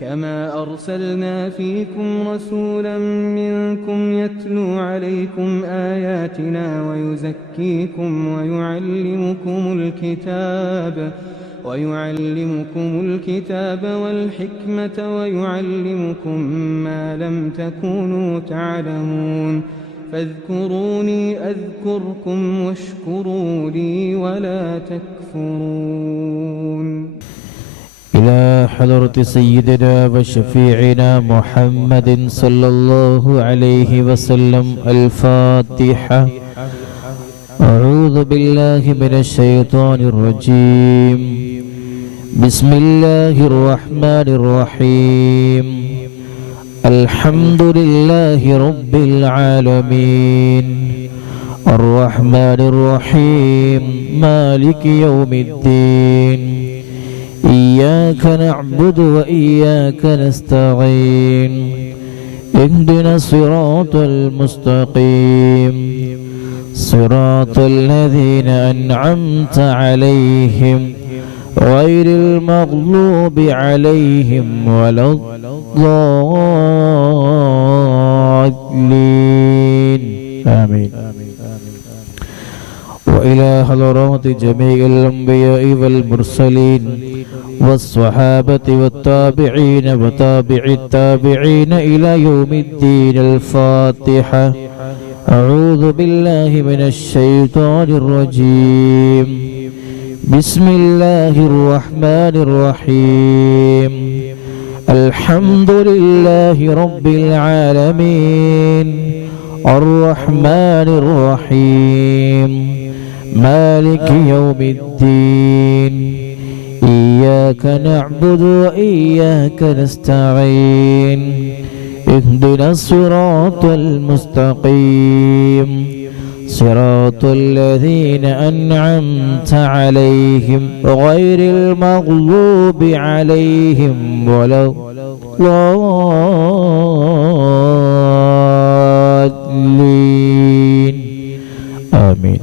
كما أرسلنا فيكم رسولا منكم يتلو عليكم آياتنا ويزكيكم ويعلمكم الكتاب والحكمة ويعلمكم ما لم تكونوا تعلمون فاذكروني أذكركم واشكروا لي ولا تكفرون. إلى حضرة سيدنا وشفيعنا محمد صلى الله عليه وسلم الفاتحة. أعوذ بالله من الشيطان الرجيم. بسم الله الرحمن الرحيم. الحمد لله رب العالمين الرحمن الرحيم مالك يوم الدين إياك نعبد وإياك نستعين اهدنا الصراط المستقيم صراط الذين أنعمت عليهم غير المغضوب عليهم ولا الضالين آمين. وإلى حضرات جميع الأنبياء والمرسلين والصحابة والتابعين وتابع التابعين إلى يوم الدين الفاتحة. أعوذ بالله من الشيطان الرجيم. بسم الله الرحمن الرحيم. الحمد لله رب العالمين الرحمن الرحيم مالك يوم الدين إياك نعبد وإياك نستعين اهدنا الصراط المستقيم صراط الذين أنعمت عليهم غير المغضوب عليهم ولا الضالين آمين.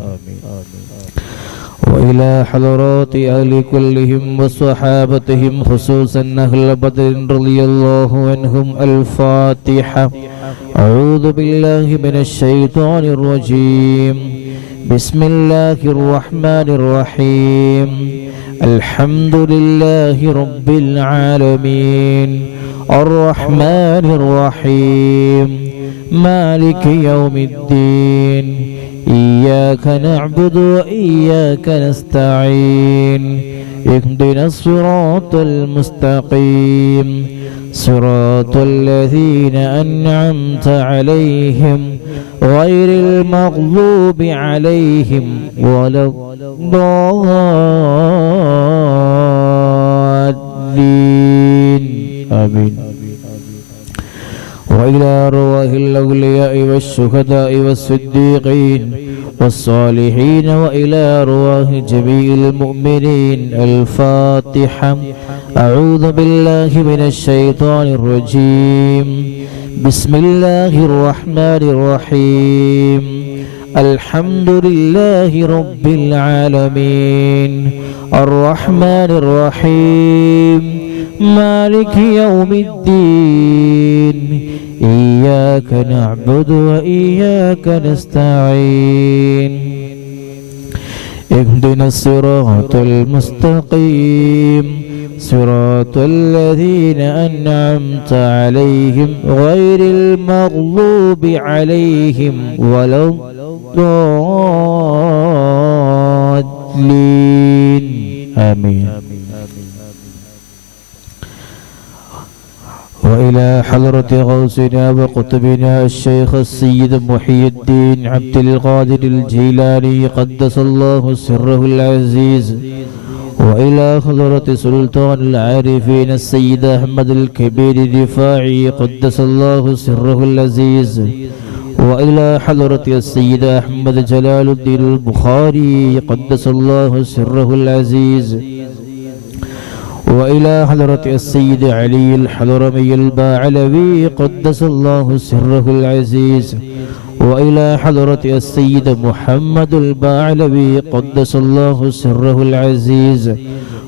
وإلى حضرات أهل كلهم وصحابتهم خصوصا أهل بدر رضي الله عنهم الفاتحة. أعوذ بالله من الشيطان الرجيم. بسم الله الرحمن الرحيم. الحمد لله رب العالمين الرحمن الرحيم مالك يوم الدين إياك نعبد وإياك نستعين اهدنا الصراط المستقيم صراط الذين أنعمت عليهم غير المغضوب عليهم ولا الضالين آمين. وإلى أرواح الأولياء والشهداء والصديقين والصالحين وإلى أرواح جميع المؤمنين الفاتحة. أعوذ بالله من الشيطان الرجيم. بسم الله الرحمن الرحيم. الحمد لله رب العالمين الرحمن الرحيم مالك يوم الدين إياك نعبد وإياك نستعين اهدنا الصراط المستقيم صراط الذين أنعمت عليهم غير المغضوب عليهم ولا الضالين آمين. وإلى حضرة غوثنا وقطبنا الشيخ السيد محي الدين عبد القادر الجيلاني قدس الله سره العزيز. وإلى حضرة سلطان العارفين السيد أحمد الكبير الرفاعي قدس الله سره العزيز. وإلى حضرة السيد أحمد جلال الدين البخاري قدس الله سره العزيز. وإلى حضرة السيد علي الحضرمي الباعلوي قدس الله سره العزيز. وإلى حضرة السيد محمد الباعلوي قدس الله سره العزيز.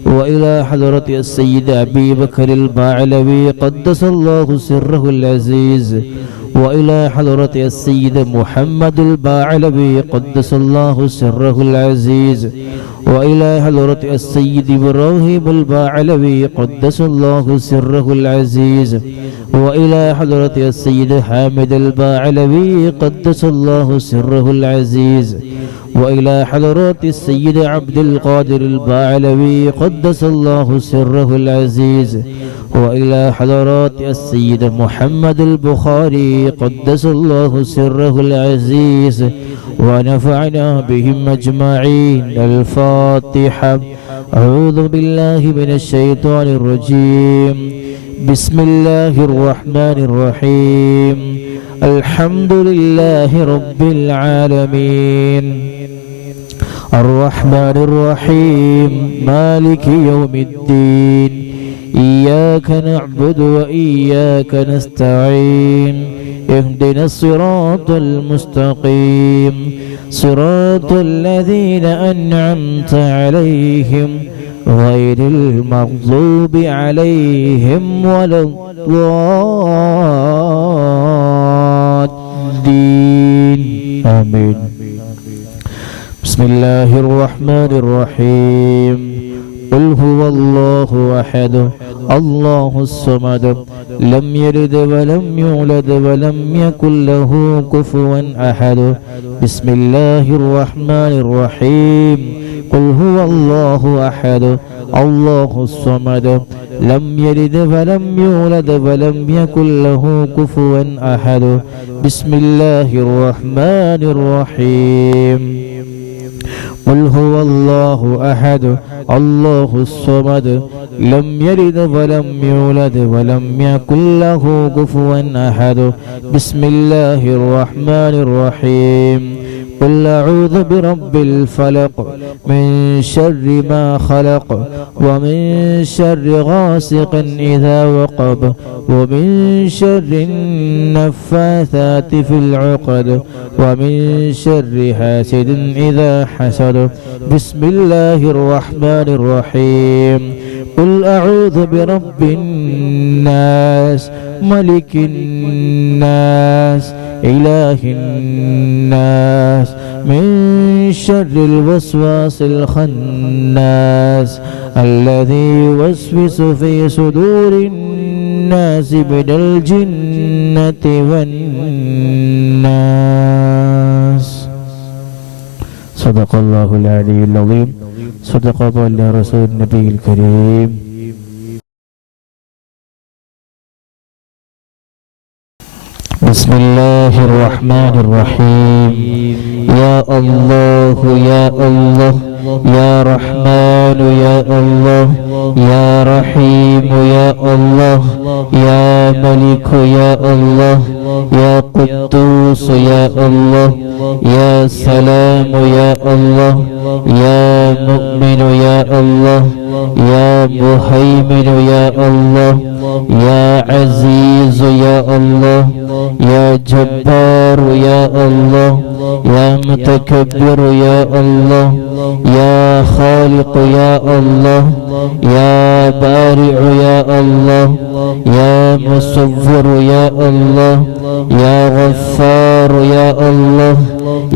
وإلى حضرة السيد أبي بكر البعلوي قدس الله سره العزيز وإلى حضرة السيد محمد البعلوي قدس الله سره العزيز وإلى حضرة السيد إبراهيم البعلوي قدس الله سره العزيز وإلى حضرة السيد حامد البعلوي قدس الله سره العزيز وإلى حضرة السيد عبد القادر البعلوي قدس الله سره العزيز وإلى حضرات السيد محمد البخاري قدس الله سره العزيز ونفعنا بهم أجمعين. الفاتحة. أعوذ بالله من الشيطان الرجيم. بسم الله الرحمن الرحيم. الحمد لله رب العالمين الرحمن الرحيم مالك يوم الدين إياك نعبد وإياك نستعين اهدنا الصراط المستقيم صراط الذين أنعمت عليهم غير المغضوب عليهم ولا الضالين آمين. بسم الله الرحمن الرحيم. قل هو الله أحد الله الصمد لم يلد ولم يولد ولم يكن له كفوا أحد. بسم الله الرحمن الرحيم. قل هو الله أحد الله الصمد لم يلد ولم يولد ولم يكن له كفوا أحد. بسم الله الرحمن الرحيم. قل هو الله أحد الله الصمد لم يلد ولم يولد ولم يكن له كفوا أحد. بسم الله الرحمن الرحيم. قل أعوذ برب الفلق من شر ما خلق ومن شر غاسق إذا وقب ومن شر النفاثات في العقد ومن شر حاسد إذا حسد. بسم الله الرحمن الرحيم. قل أعوذ برب الناس ملك الناس إله الناس من شر الوسواس الخناس الذي يوسوس في صدور الناس من الجنة والناس. صدق الله العلي العظيم. صدق الله رسول النبي الكريم. بسم الله الرحمن الرحيم. يا الله يا الله يا رحمن يا الله يا رحيم يا الله يا ملك يا الله يا قدوس يا الله يا سلام يا الله يا مؤمن يا الله يا مهيمن يا الله يا عزيز يا الله يا جبار يا الله يا متكبر يا الله يا خالق يا الله يا بارع يا الله يا مصور يا الله يا غفار يا الله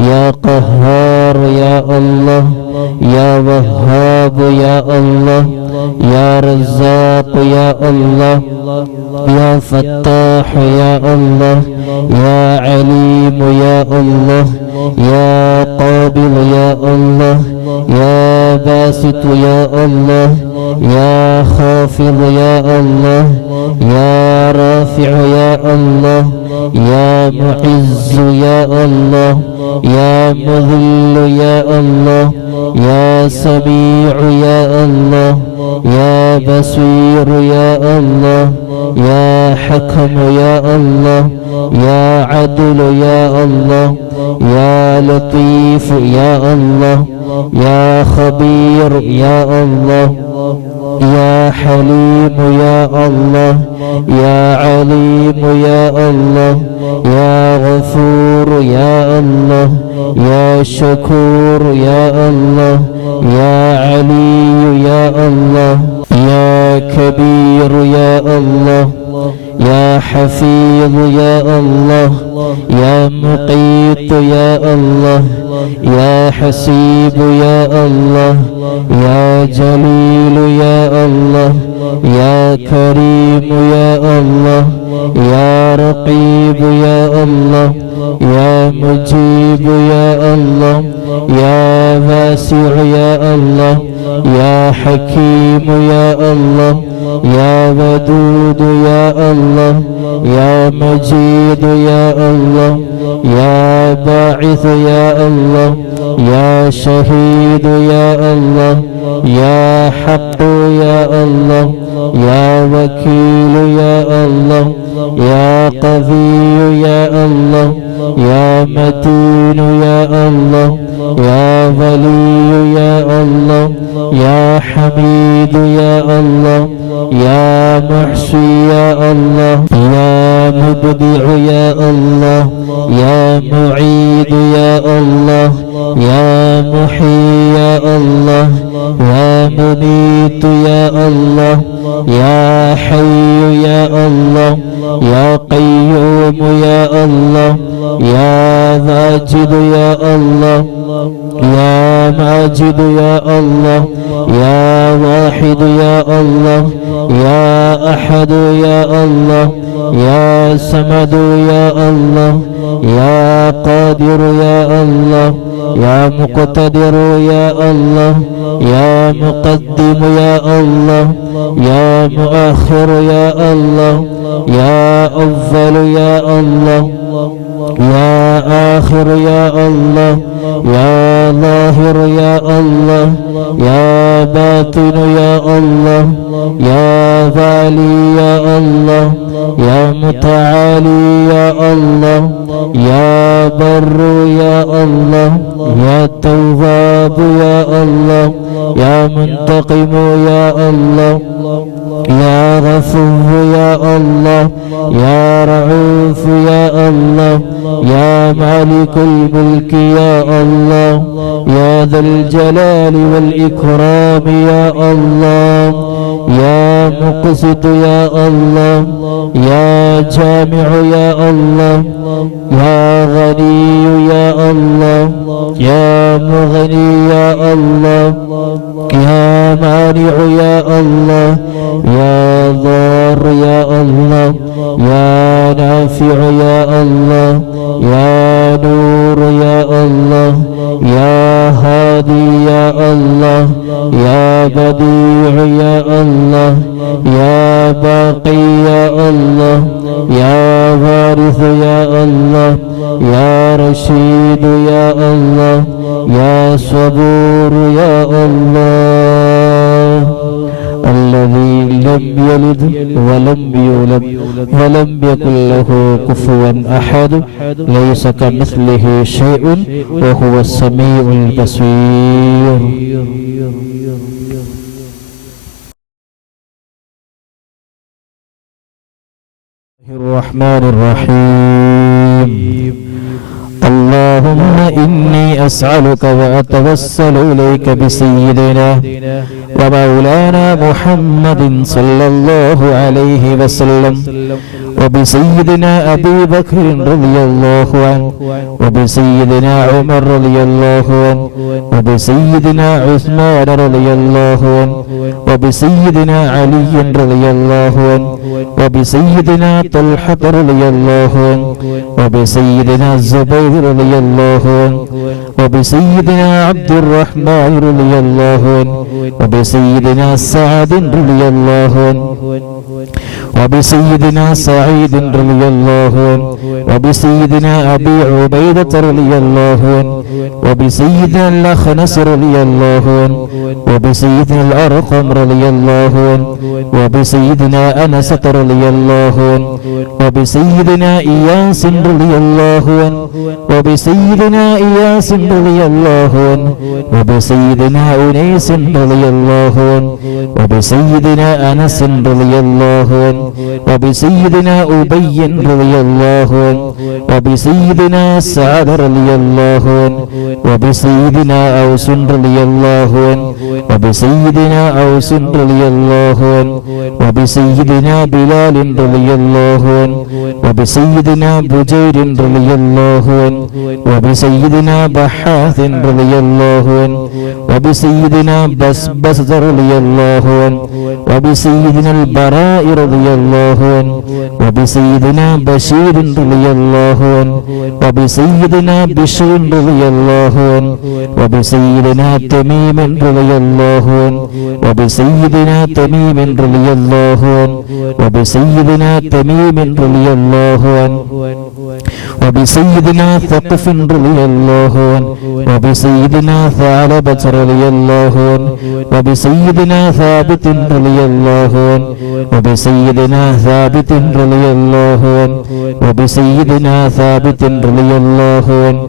يا قهار يا الله يا وهاب يا الله يا رزاق يا الله يا فتاح يا الله يا عليم يا الله يا قابل يا الله يا باسط يا الله يا خافض يا الله يا رافع يا الله يا معز يا الله يا مذل يا الله يا سميع يا الله يا بصير يا الله يا حكم يا الله يا عدل يا الله يا لطيف يا الله يا خبير يا الله يا حليم يا الله يا عليم يا الله يا غفور يا الله يا شكور يا الله يا علي يا الله يا كبير يا الله يا حفيظ يا الله يا مقيت يا الله يا حسيب يا الله يا جليل يا الله يا كريم يا الله يا رقيب يا الله يا مجيب يا الله يا واسع يا الله يا حكيم يا الله يا ودود يا الله يا مجيد يا الله يا باعث يا الله يا شهيد يا الله يا حق يا الله يا وكيل يا الله يا قوي يا الله يا متين يا الله يا ولي يا الله يا حميد يا الله يا محصي يا الله يا مبدع يا الله يا معيد يا الله يا محيي يا الله يا مميت يا الله يا حي يا الله يا قيوم يا الله يا ماجد يا الله يا ماجد يا الله يا واحد يا الله يا أحد يا الله يا صمد يا الله يا قادر يا الله يا مقتدر يا الله يا مقدم يا الله يا مؤخر يا الله يا أول يا الله يا آخر يا الله يا ظاهر يا الله يا باطن يا الله يا والي يا الله يا متعالي يا الله يا بر يا الله يا تواب يا الله يا منتقم يا الله يا غفور يا الله يا رؤوف يا الله يا مالك الملك يا الله يا ذا الجلال والإكرام يا الله يا مقسط يا الله يا جامع يا الله يا غني يا الله يا مغني يا الله يا مانع يا الله يا ضار يا الله يا نافع يا الله يا نور يا الله يا هادي يا الله يا بديع يا الله يا باقي يا الله يا وارث يا الله يا رشيد يا الله يا صبور يا الله الذي لم يلد ولم يولد ولم يكن له كفوا أحد ليس كمثله شيء وهو السميع البصير. الرحمن الرحيم. اللهم إني أسألك وأتوسل إليك بسيدنا ومولانا محمد صلى الله عليه وسلم وبسيدنا أبي بكر رضي الله عنه وبسيدنا عمر رضي الله عنه وبسيدنا عثمان رضي الله عنه وبسيدنا علي رضي الله عنه وبسيدنا طلحة رضي الله عنه وبسيدنا الزبير رضي الله عنه وبسيدنا عبد الرحمن رضي الله عنه وبسيدنا سعد رضي الله عنه وبسيدنا سعيد رضي الله عنه وبسيدنا أبي عبيدة رضي الله عنه وبسيدنا الأخنس رضي الله عنه وبسيدنا الأرقم رضي الله عنه وبسيدنا أنس رضي الله عنه وبسيدنا إياس رضي الله عنه وبسيدنا إياس رضي الله عنه وبسيدنا أنيس رضي الله عنه وبسيدنا أنس رضي الله عنه وبسيدنا أبي رضي الله عنه وبسيدنا سعد رضي الله عنه وبسيدنا أوس رضي الله عنه وبسيدنا أوس رضي الله عنه وبسيدنا بلال رضي الله عنه وبسيدنا بجير رضي الله عنه وبسيدنا بحاث رضي الله عنه وبسيدنا بسبس رضي الله عنه وبسيدنا البراء رضي الله عنه وبسيدنا بشير رضي الله عنه وبسيدنا بشر رضي الله عنه وبسيدنا تميم رضي الله عنه وبسيدنا تميم رضي الله عنه وبسيدنا تميم رضي الله عنه وبسيدنا ثقف رضي الله عنه وبسيدنا ثعلبة رضي الله عنه وبسيدنا ثابت رضي الله عنه وبسيدنا ثابت رضي الله عنه وبسيدنا ثابت رضي الله عنه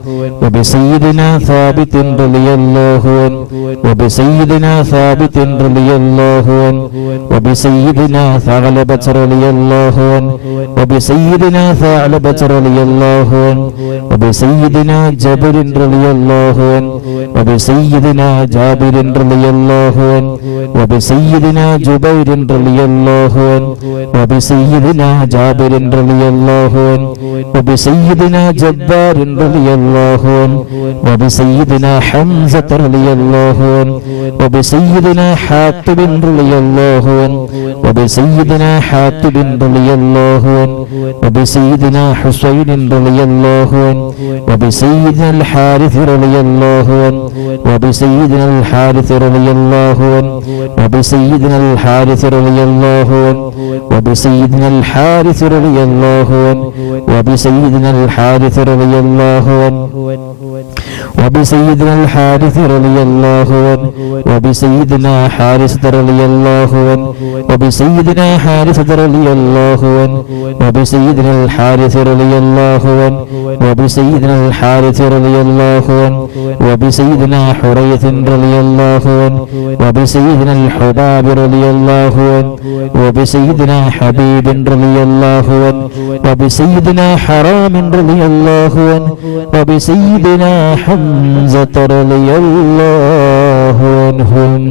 وبسيدنا ثابت رضي الله عنه وبسيدنا ثابت رضي الله عنه وبسيدنا ثعلبة رضي الله عنه وبسيدنا ثعلبة رضي الله عنه وبسيدنا جابر رضي الله عنه وبسيدنا جابر رضي الله عنه وبسيدنا جبير رضي الله عنه وبسيدنا جابر رضي الله عنه وبسيدنا جبار رضي الله عنه وبسيدنا حمزة رضي الله عنه وبسيدنا حاتب رضي الله عنه وبسيدنا حاتب رضي الله عنه وبسيدنا حسين رضي الله عنه وبسيدنا الحارث رضي الله عنه وبسيدنا الحارث رضي الله عنه وبسيدنا الحارث رضي الله عنه وبسيدنا الحارث رضي الله عنه وبسيدنا الحارث رضي الله عنه وبسيدنا الحارث رضي الله عنه وبسيدنا حارثة رضي الله عنه وبسيدنا حارثة رضي الله عنه وبسيدنا الحارث رضي الله عنه وبسيدنا الحارث رضي الله عنه وبسيدنا حريث رضي الله عنه وبسيدنا الحباب رضي الله عنه وبسيدنا حبيب رضي الله عنه وبسيدنا حرام رضي الله عنه وبسيدنا حمزة رضي الله عنهم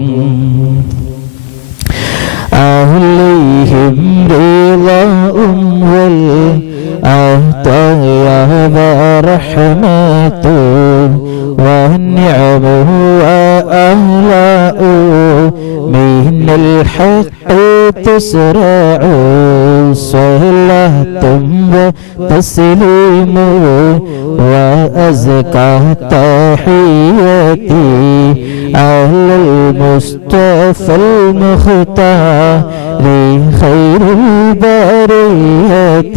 عليهم رضاء والعطايا ورحمة والنعم وآلاء من الحق تسرع صلاة وتسليم وأزكى تحياتي على المصطفى المختار خير البرية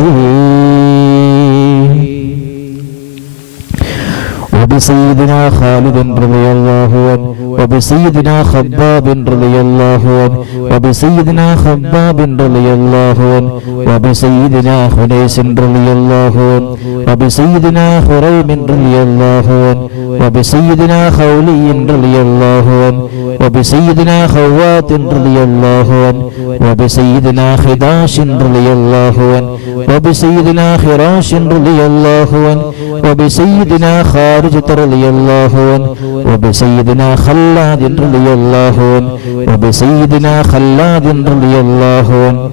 وبسيدنا خالد رضي الله عنه وبسيدنا خباب رضي الله عنه وبسيدنا خباب رضي الله عنه وبسيدنا خنيس رضي الله عنه وبسيدنا خريم رضي الله عنه وبسيدنا خولي رضي الله عنه وبسيدنا خوات رضي الله عنه وبسيدنا خداش رضي الله عنه وبسيدنا خراش رضي الله عنه وبسيدنا خارجة رضي الله عنه وبسيدنا خلاد رضي الله عنه وبسيدنا خلاد رضي الله عنه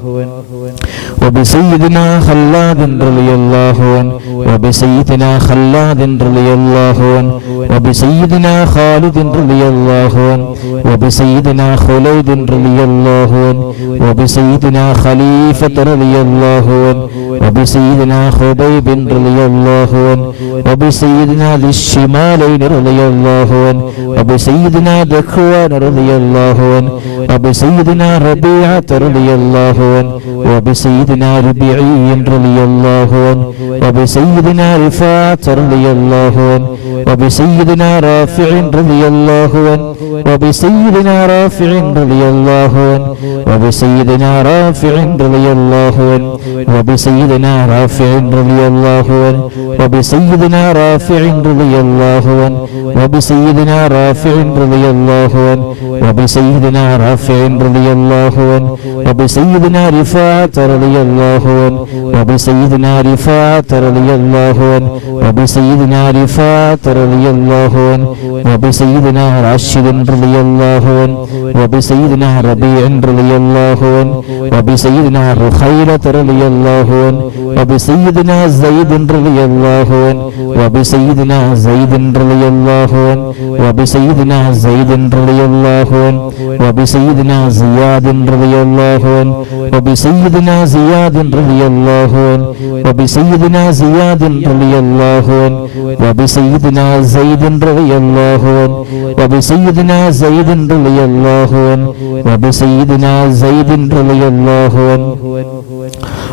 وبسيدنا خلاد رضي الله عنه وبسيدنا خلاد رضي الله عنه وبسيدنا خالد رضي الله عنه وبسيدنا خلود رضي الله عنه وبسيدنا خليفة رضي الله عنه وبسيدنا خبيب رضي الله عنه وبسيدنا ذي الشمالين رضي الله عنه وبسيدنا ذكوان رضي الله عنه وبسيدنا ربيعة رضي الله عنه وبسيدنا ربيعي رضي الله عنه وبسيدنا رفاعة رضي الله عنه وبسيدنا رافع رضي الله عنه وبسيدنا رافع رضي الله عنه وبسيدنا رافع رضي الله عنه وبسيدنا رافع رضي الله عنه وبسيدنا رافع رضي الله عنه وبسيدنا رافع رضي الله عنه وبسيدنا رافع رضي الله عنه وبسيدنا رفاعة رضي الله عنه وبسيدنا رفاعة رضي الله عنه وبسيدنا رفاعة رضي الله عنه وبسيدنا راشد رضي الله عنه وبسيدنا ربيع رضي الله عنه وبسيدنا رخيلة رضي الله عنه وبسيدنا زيد رضي الله عنه وبسيدنا زيد رضي الله عنه وبسيدنا زيد رضي الله عنه وبسيدنا زياد رضي الله عنه وبسيدنا زياد رضي الله عنه وبسيدنا زياد رضي الله عنه وبسيدنا زيد رضي الله عنه وبسيدنا زيد رضي الله عنه وبسيدنا زيد رضي الله عنه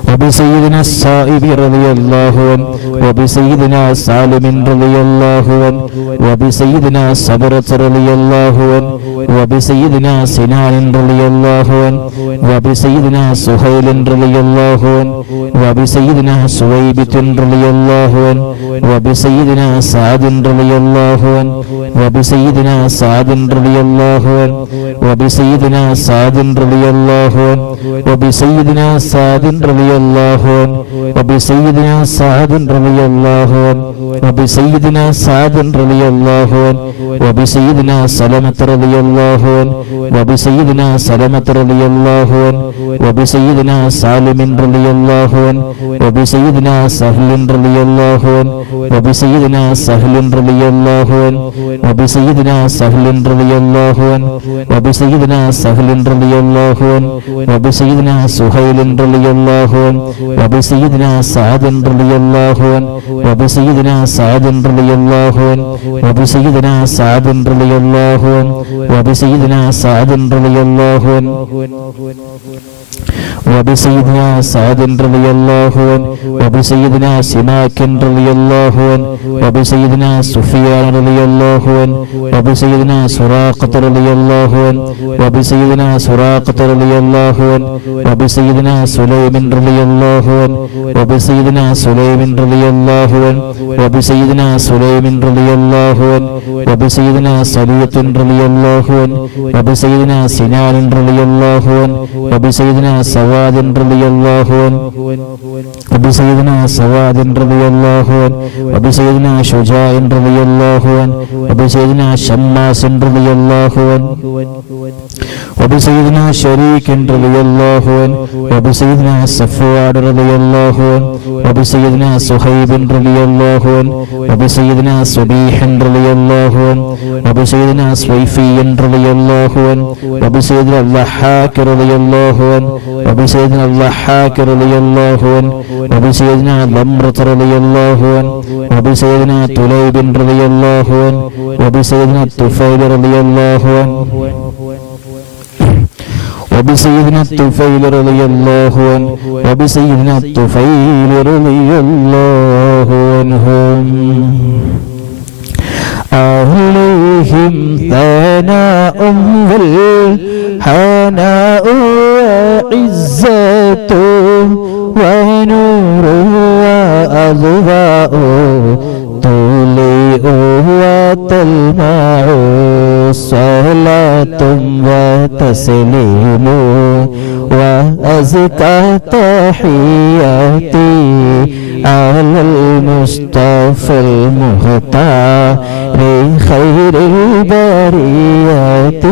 وبسيدنا الصائب رضي الله عنه وبسيدنا سالم رضي الله عنه وبسيدنا صبرة رضي الله عنه وبسيدنا سنان رضي الله عنه وبسيدنا سهيل رضي الله عنه وبسيدنا سويبة رضي الله عنه وبسيدنا سعد رضي الله عنه وبسيدنا سعد رضي الله عنه وبسيدنا سعد رضي الله عنه وبسيدنا سعد رضي الله عنه وبسيدنا سعد رضي الله عنه وبسيدنا سعد رضي الله عنه وبسيدنا سلمة رضي الله عنه وبسيدنا سلمة رضي الله عنه وبسيدنا سالم رضي الله عنه وبسيدنا سهل رضي الله عنه وبسيدنا سهل رضي الله عنه وبسيدنا سهل رضي الله عنه وبسيدنا سهل رضي الله عنه وبسيدنا سهيل رضي الله عنه وبسيدنا سعد رضي الله عنه وبسيدنا سعد رضي الله عنه وبسيدنا سعد رضي الله عنه وبسيدنا سعد رضي الله عنه وبسيدنا سعد رضي الله عنه وبسيدنا سماك رضي الله عنه وبسيدنا سفيان رضي الله عنه وبسيدنا سراقة رضي الله عنه وبسيدنا سراقة رضي الله عنه وبسيدنا سليم رضي الله عنه وبسيدنا سليم رضي الله عنه وبسيدنا سليم رضي الله عنه وبسيدنا سلية رضي الله عنه وبسيدنا سنان رضي الله عنه وبسيدنا سواد رضي الله عنه وبسيدنا سواد رضي الله عنه وبسيدنا شجاع رضي الله عنه وبسيدنا شماس رضي الله عنه وبسيدنا شريك رضي الله عنه وبسيدنا صفوان رضي الله عنه وبسيدنا صهيب رضي الله عنه وبسيدنا صبيح رضي الله عنه وبسيدنا صويفي رضي الله عنه وبسيدنا الضحاك رضي الله عنه وبسيدنا الضحاك رضي الله عنه وبسيدنا ضمرة رضي الله عنه وبسيدنا تليب رضي الله عنه وبسيدنا الطفيل رضي الله عنه وبسيدنا الطفيل رضي الله عنه وبسيدنا الطفيل رضي الله عنهم عليهم ثناء والحناء وعزة ونور وأضواء تضيء وتلمع صلاة وتسليم وأزكى تحياتي على المصطفى المختار خير البريات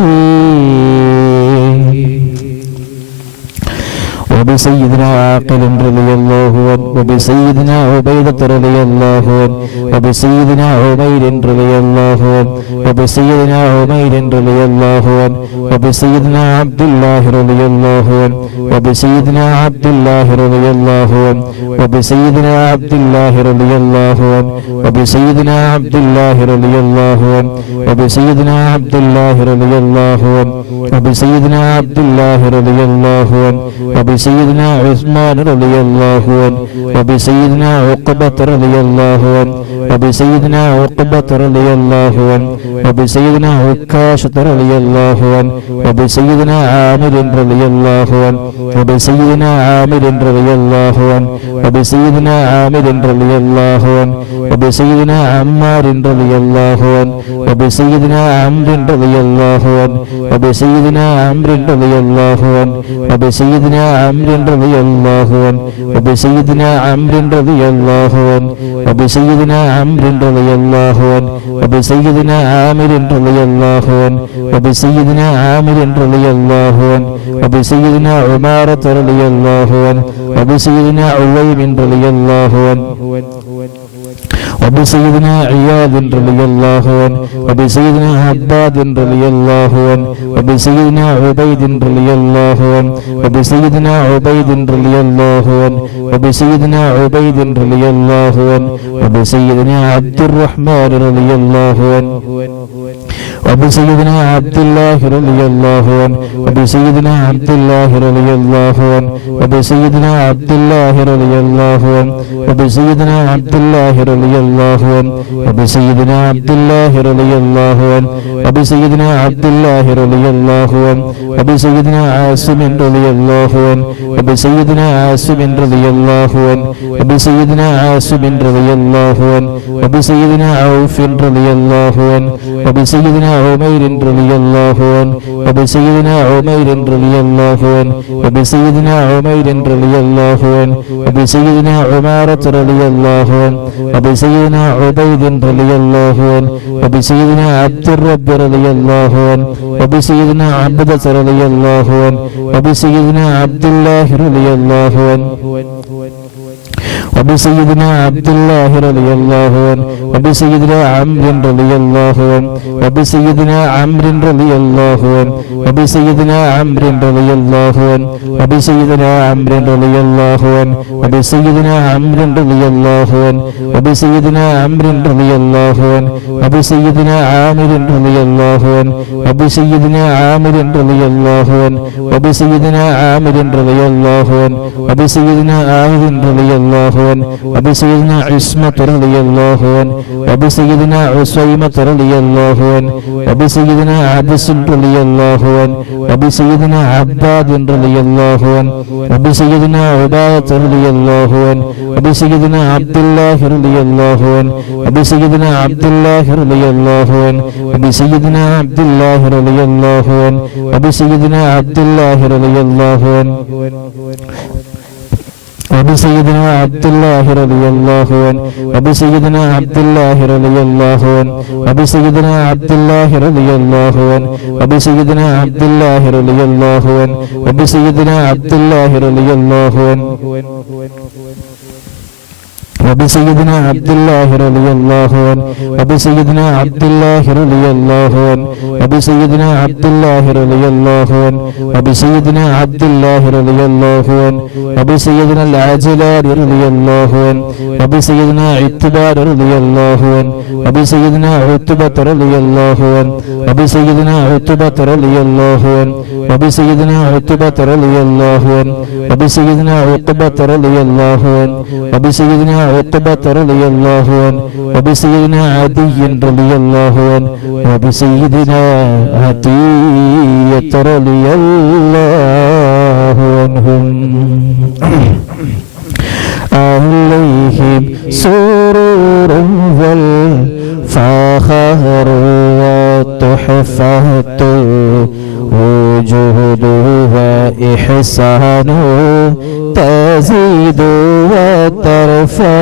وبسيدنا عاقل رضي الله عنه وبسيدنا عبيدة رضي الله عنه وبسيدنا عمير رضي الله عنه وبسيدنا عمير رضي الله عنه وبسيدنا عبد الله رضي الله عنه وبسيدنا عبد الله رضي الله عنه وبسيدنا عبد الله رضي الله عنه وبسيدنا عبد الله رضي الله عنه وبسيدنا عبد الله رضي الله عنه وبسيدنا عبد الله رضي الله عنه وبسيدنا وبسيدنا عثمان رضي الله عنه وبسيدنا عقبة رضي الله عنه وبسيدنا عقبة رضي الله عنه وبسيدنا عكاشة رضي الله عنه وبسيدنا عامر رضي الله عنه وبسيدنا عامر رضي الله عنه وبسيدنا عامر رضي الله عنه وبسيدنا عمار رضي الله عنه وبسيدنا عمرو رضي الله عنه وبسيدنا عمرو رضي الله عنه وبسيدنا عمرو رضي الله عنه وبسيدنا عمرو رضي الله عنه وبسيدنا عمرو رضي الله عنه وبسيدنا عامر رضي الله عنه وبسيدنا عامر رضي الله عنه وبسيدنا عمارة رضي الله عنه وبسيدنا عويم رضي الله عنه وبسيدنا عياض رضي الله عنه وبسيدنا عباد رضي الله عنه وبسيدنا عبيد رضي الله عنه وبسيدنا عبيد رضي الله عنه وبسيدنا عبيد رضي الله عنه وبسيدنا عبد الرحمن رضي الله عنه وبسيدنا عبد الله رضي الله عنه وبسيدنا عبد الله رضي الله عنه وبسيدنا عبد الله رضي الله عنه وبسيدنا عبد الله رضي الله عنه وبسيدنا عبد الله رضي الله عنه وبسيدنا عبد الله رضي الله عنه وبسيدنا عاصم رضي الله عنه وبسيدنا عاصم رضي الله عنه وبسيدنا عاصم رضي الله عنه وبسيدنا عوف رضي الله عنه وبسيدنا عمير رضي الله عنه وبسيدنا عمير رضي الله عنه وبسيدنا عمير رضي الله عنه وبسيدنا عمارة رضي الله عنه وبسيدنا عبيد رضي الله عنه وبسيدنا عبد الرب رضي الله عنه وبسيدنا عبدة رضي الله عنه وبسيدنا عبد الله رضي الله عنه وبسيدنا عبد الله رضي الله عنه وبسيدنا عمرو رضي الله عنه وبسيدنا عمرو رضي الله عنه وبسيدنا عمرو رضي الله عنه وبسيدنا عمرو رضي الله عنه وبسيدنا عمرو رضي الله عنه وبسيدنا عمرو رضي الله عنه وبسيدنا عامر رضي الله عنه وبسيدنا عامر رضي الله عنه وبسيدنا عامر رضي الله عنه وبسيدنا عاهد رضي الله عنه وبسيدنا عصمة رضي الله عنه وبسيدنا عصيمة رضي الله عنه وبسيدنا عبس رضي الله عنه وبسيدنا عباد رضي الله عنه وبسيدنا عبادة رضي الله عنه وبسيدنا عبد الله رضي الله عنه وبسيدنا عبد الله رضي الله عنه وبسيدنا عبد الله رضي الله عنه وبسيدنا عبد الله رضي الله عنه وبسيدنا عبد الله رضي الله عنه وبسيدنا عبد الله رضي الله عنه وبسيدنا عبد الله رضي الله عنه وبسيدنا عبد الله رضي الله عنه وبسيدنا عبد الله رضي الله عنه وبسيدنا عبد الله رضي الله عنه وبسيدنا عبد الله رضي الله عنه وبسيدنا عبد الله رضي الله عنه وبسيدنا عبد الله رضي الله عنه وبسيدنا العجلان رضي الله عنه وبسيدنا عتبان رضي الله عنه وبسيدنا عتبة رضي الله عنه وبسيدنا عتبة رضي الله عنه وبسيدنا عتبة رضي الله عنه وبسيدنا عقبة رضي الله عنه وبسيدنا عقبة رضي الله عنه وبسيدنا عدي رضي الله عنه وبسيدنا عطية رضي الله عنهم عليهم سرور والفخر والتحفة وجود وإحسان تزيد وترفع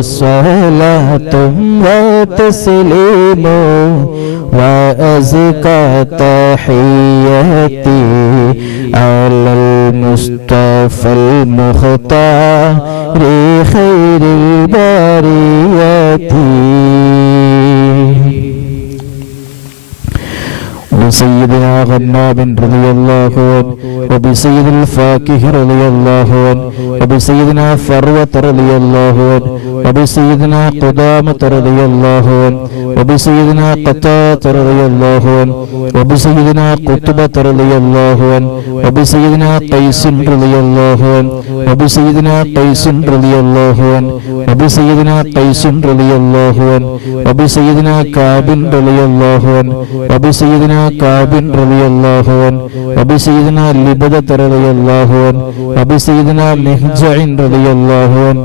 صلاة وتسليم وأزكى تحياتي على المصطفى المختار خير البريات سيدنا غنام رضي الله عنه وبسيد الفاكه رضي الله عنه وبسيدنا فروة رضي الله عنه وبسيدنا قدامة رضي الله عنه وبسيدنا قتادة رضي الله عنه وبسيدنا قطبة رضي الله عنه وبسيدنا قيس رضي الله عنه وبسيدنا قيس رضي الله عنه وبسيدنا قيس رضي الله عنه وبسيدنا كعب رضي الله عنه وبسيدنا كعب رضي الله عنه وبسيدنا لبدة رضي الله عنه وبسيدنا مهجع رضي الله عنه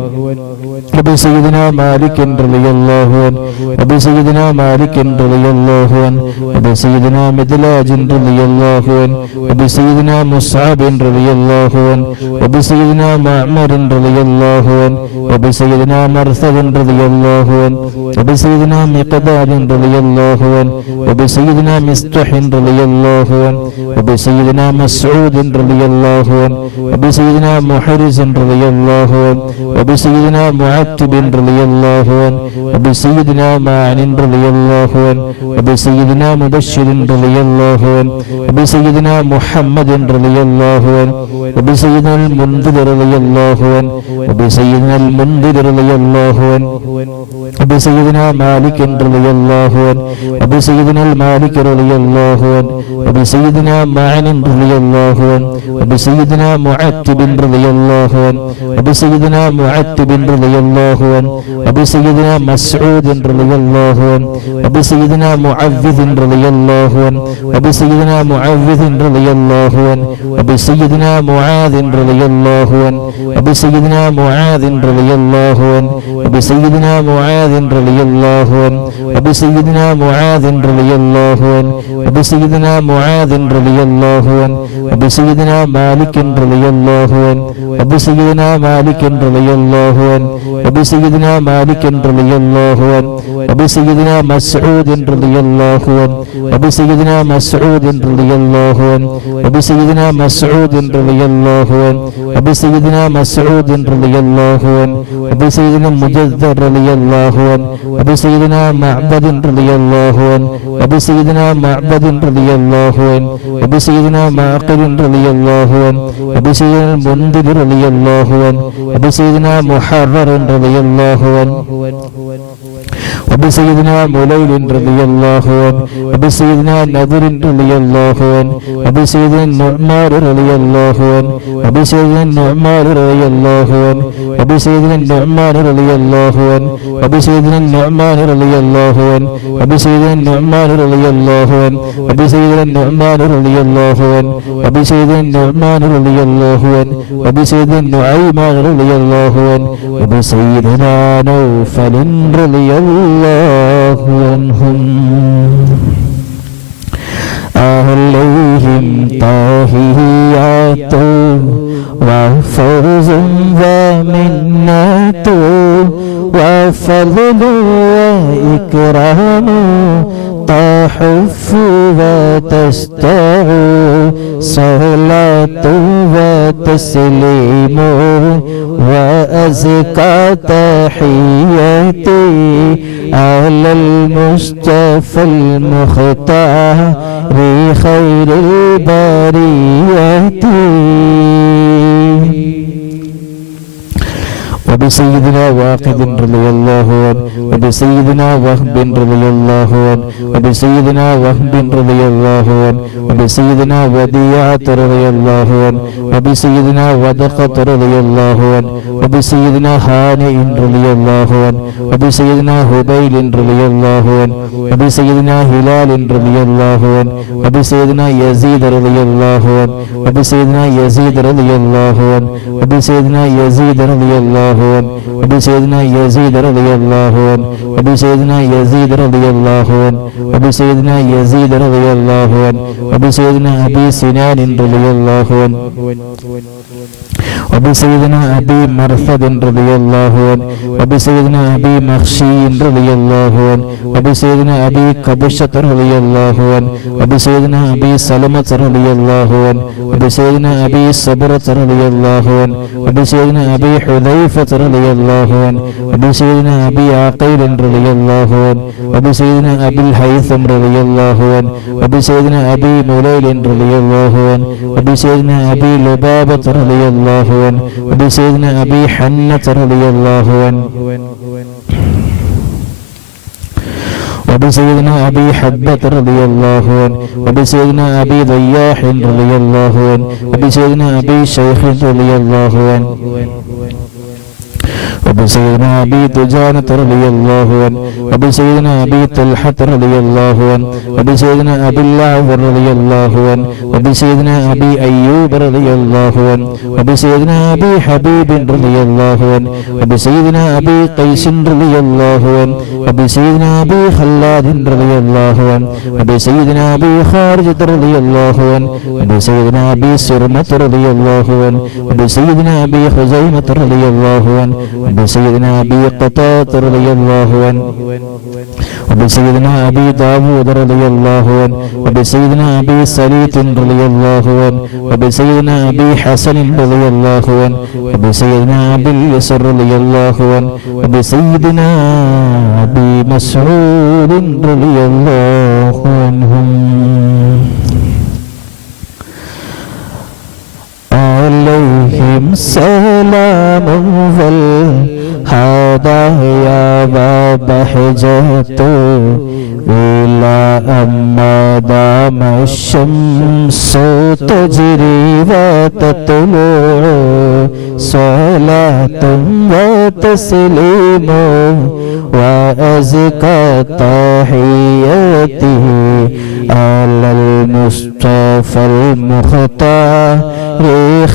وبسيدنا مالك رضي الله عنه وبسيدنا مالك رضي الله عنه وبسيدنا مدلاج رضي الله عنه وبسيدنا مصعب رضي الله عنه وبسيدنا معمر رضي الله عنه وبسيدنا مرثد رضي الله عنه وبسيدنا مقداد رضي الله عنه وبسيدنا مستح رضي الله عنه وبسيدنا مسعود رضي الله عنه وبسيدنا محرز رضي الله عنه وبسيدنا معتب رضي الله عنه وبسيدنا معن رضي الله عنه وبسيدنا مبشر رضي الله عنه وبسيدنا محمد رضي الله عنه وبسيدنا المنذر رضي الله عنه وبسيدنا المنذر رضي الله عنه وبسيدنا مالك رضي الله عنه وبسيدنا المالك رضي الله عنه وبسيدنا معن رضي الله عنه وبسيدنا معتب رضي الله عنه وبسيدنا معتب رضي الله عنه وبسيدنا مسعود رضي الله عنه وبسيدنا معوذ رضي الله عنه وبسيدنا معوذ رضي الله عنه وبسيدنا معاذ رضي الله عنه وبسيدنا معاذ رضي الله عنه وبسيدنا معاذ رضي الله عنه وبسيدنا معاذ رضي الله عنه وبسيدنا معاذ رضي الله عنه وبسيدنا مالك رضي الله عنه وبسيدنا مالك رضي الله عنه وبسيدنا مالك رضي الله عنه وبسيدنا مسعود رضي الله عنه وبسيدنا مسعود رضي الله عنه وبسيدنا مسعود رضي الله عنه وبسيدنا مسعود رضي الله عنه وبسيدنا مجذر رضي الله عنه وبسيدنا معبد رضي الله عنه وبسيدنا معبد رضي الله عنه وبسيدنا معقل رضي الله عنه وبسيدنا المنذر رضي الله عنه وبسيدنا محرر رضي الله عنه وبسيدنا مليل رضي الله عنه وبسيدنا نذر رضي الله عنه وبسيدنا النعمان رضي الله عنه وبسيدنا النعمان رضي الله عنه وبسيدنا النعمان رضي الله عنه وبسيدنا النعمان رضي الله عنه وبسيدنا النعمان رضي الله عنه وبسيدنا النعمان رضي الله عنه وبسيدنا النعمان رضي الله عنه وبسيدنا النعيمان رضي الله عنه وبسيدنا نوفل رضي الله عنهم عليهم تحيات وفوز ومنة وفضل وإكرام تحف وتستع صلاة وتسليم وأزكى تحياتي على المصطفى المختار خير البرية وبسيدنا واقد رضي الله عنه وبسيدنا وهب رضي الله عنه وبسيدنا وهب رضي الله عنه وبسيدنا وديعة رضي الله عنه وبسيدنا ودقة رضي الله عنه وبسيدنا هانئ رضي الله عنه وبسيدنا هبيل رضي الله عنه وبسيدنا هلال رضي الله عنه وبسيدنا يزيد رضي الله عنه وبسيدنا يزيد رضي الله عنه وبسيدنا يزيد رضي الله عنه وبسيدنا يزيد رضي الله عنه وبسيدنا يزيد رضي الله عنه وبسيدنا يزيد رضي الله عنه وبسيدنا أبي سنان رضي الله عنه وبسيدنا أبي مرثد رضي الله عنه وبسيدنا أبي مخشي رضي الله عنه وبسيدنا أبي قبشة رضي الله عنه وبسيدنا أبي سلمة رضي الله عنه وبسيدنا أبي صبرة رضي الله عنه وبسيدنا أبي حذيفة رضي الله عنه وبسيدنا أبي عقيل رضي الله عنه وبسيدنا أبي الهيثم رضي الله عنه وبسيدنا أبي مليل رضي الله عنه وبسيدنا أبي لبابة رضي الله عنه وبسيدنا أبي حنة رضي الله عنه وبسيدنا أبي حبة رضي الله عنه وبسيدنا أبي ضياح رضي الله عنه وبسيدنا أبي شيخ رضي الله عنه وبسيدنا أبي دجانة رضي الله عنه وبسيدنا أبي طلحة رضي الله عنه وبسيدنا أبي الأعور رضي الله عنه وبسيدنا أبي أيوب رضي الله عنه وبسيدنا أبي حبيب رضي الله عنه وبسيدنا أبي قيس رضي الله عنه وبسيدنا أبي خلاد رضي الله عنه وبسيدنا أبي خارجة رضي الله عنه وبسيدنا أبي سرمة رضي الله عنه وبسيدنا أبي خزيمة رضي الله عنه وبسيدنا أبي قتادة رضي الله عنه وبسيدنا أبي داود رضي الله عنه وبسيدنا أبي سليط رضي الله عنه وبسيدنا أبي حسن رضي الله عنه وبسيدنا أبي اليسر رضي الله عنه وبسيدنا أبي مسعود رضي الله عنهم عليهم سلام والهدايا وبهجة إلى أما دام الشمس تجري وتطلع صلاة وتسليم وأزكى تحياته على المصطفى المختار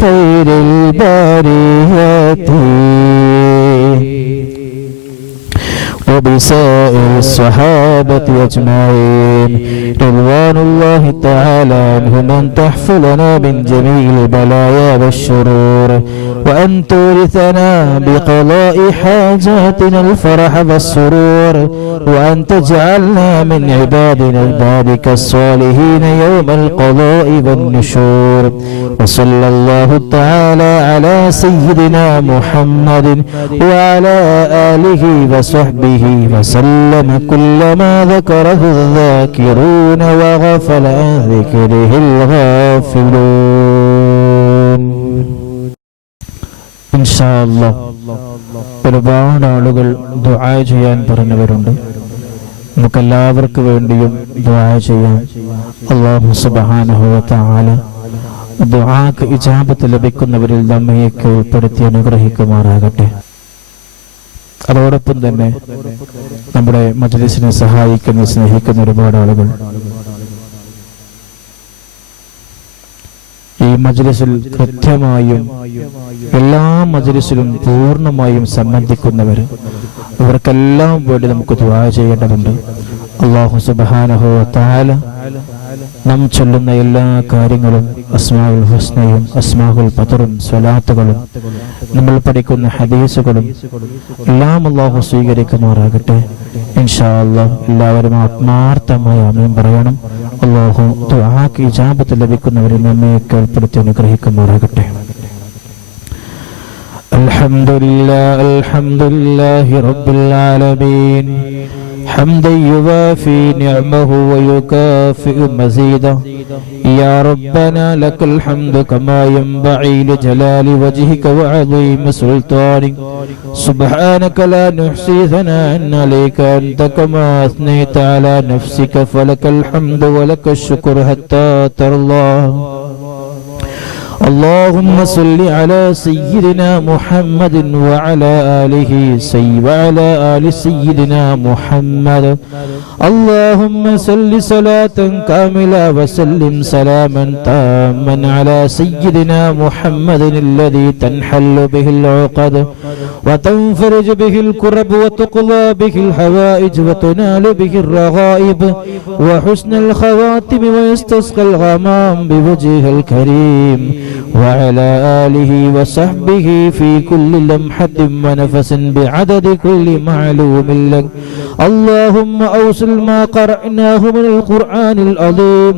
خير البريات وبسائر الصحابة أجمعين رضوان الله تعالى عنهم أن تحفظنا من جميع البلايا والشرور وأن تورثنا بقضاء حاجاتنا الفرح والسرور وأن تجعلنا من عبادك الصالحين يوم القضاء والنشور وصلى الله تعالى على سيدنا محمد وعلى آله وصحبه وسلم كلما ذكره الذاكرون وغفل عن ذكره الغافلون. ഇൻഷാ അല്ലാഹ് ഒരുപാട് ആളുകൾ ദുആ ചെയ്യാൻ പറഞ്ഞവരുണ്ട്. നമുക്കെല്ലാവർക്കും വേണ്ടിയും ദുആ ചെയ്യാം. അല്ലാഹു സുബ്ഹാനഹു വ തആല ദുആക്ക് ഇജാബത്ത് ലഭിക്കുന്നവരിൽ നമ്മയൊക്കെ ഉൾപ്പെടുത്തി അനുഗ്രഹിക്കുമാറാകട്ടെ. അതോടൊപ്പം തന്നെ നമ്മുടെ മജ്‌ലിസിനെ സഹായിക്കുന്ന സ്നേഹിക്കുന്ന ഒരുപാട് ആളുകൾ ഈ മജ്‌ലിസിൽ കൃത്യമായും എല്ലാ മജ്‌ലിസിലും പൂർണ്ണമായും സംബന്ധിക്കുന്നവർ ഇവർക്കെല്ലാം വേണ്ടി നമുക്ക് ദുആ ചെയ്യേണ്ടതുണ്ട്. അല്ലാഹു സുബ്ഹാനഹു വ തആല നാം ചൊല്ലുന്ന എല്ലാ കാര്യങ്ങളും അസ്മാഉൽ ഹുസ്നയും അസ്മാഉൽ ബദറും സ്വലാത്തുകളും നമ്മൾ പഠിക്കുന്ന ഹദീസുകളും എല്ലാം അല്ലാഹു സ്വീകരിക്കുമാറാകട്ടെ. ഇൻഷാ അല്ലാഹ് എല്ലാവരും ആത്മാർത്ഥമായി ആമീൻ പറയണം. അല്ലാഹു ദുആക്ക് ഇജാബത്ത് ലഭിക്കുന്നവരെ നമ്മെ ഉൾപ്പെടുത്തി അനുഗ്രഹിക്കുമാറാകട്ടെ. അൽഹംദുലില്ലാഹി റബ്ബിൽ ആലമീൻ حمدا يوافي نعمه ويكافئ مزيدا يا ربنا لك الحمد كما ينبغي لجلال وجهك وعظيم سلطانك سبحانك لا نحصي ثناء عليك أنت كما أثنيت على نفسك فلك الحمد ولك الشكر حتى ترضى. اللهم صل على سيدنا محمد وعلى آل سيدنا محمد. اللهم صل صلاة كاملة وسلم سلاما تاما على سيدنا محمد الذي تنحل به العقد وتنفرج به الكرب وتقضى به الحوائج وتنال به الرغائب وحسن الخواتم ويستسقى الغمام بوجهه الكريم وعلى آله وصحبه في كل لمحة ونفس بعدد كل معلوم لك. اللهم أوصل ما قرأناه من القرآن العظيم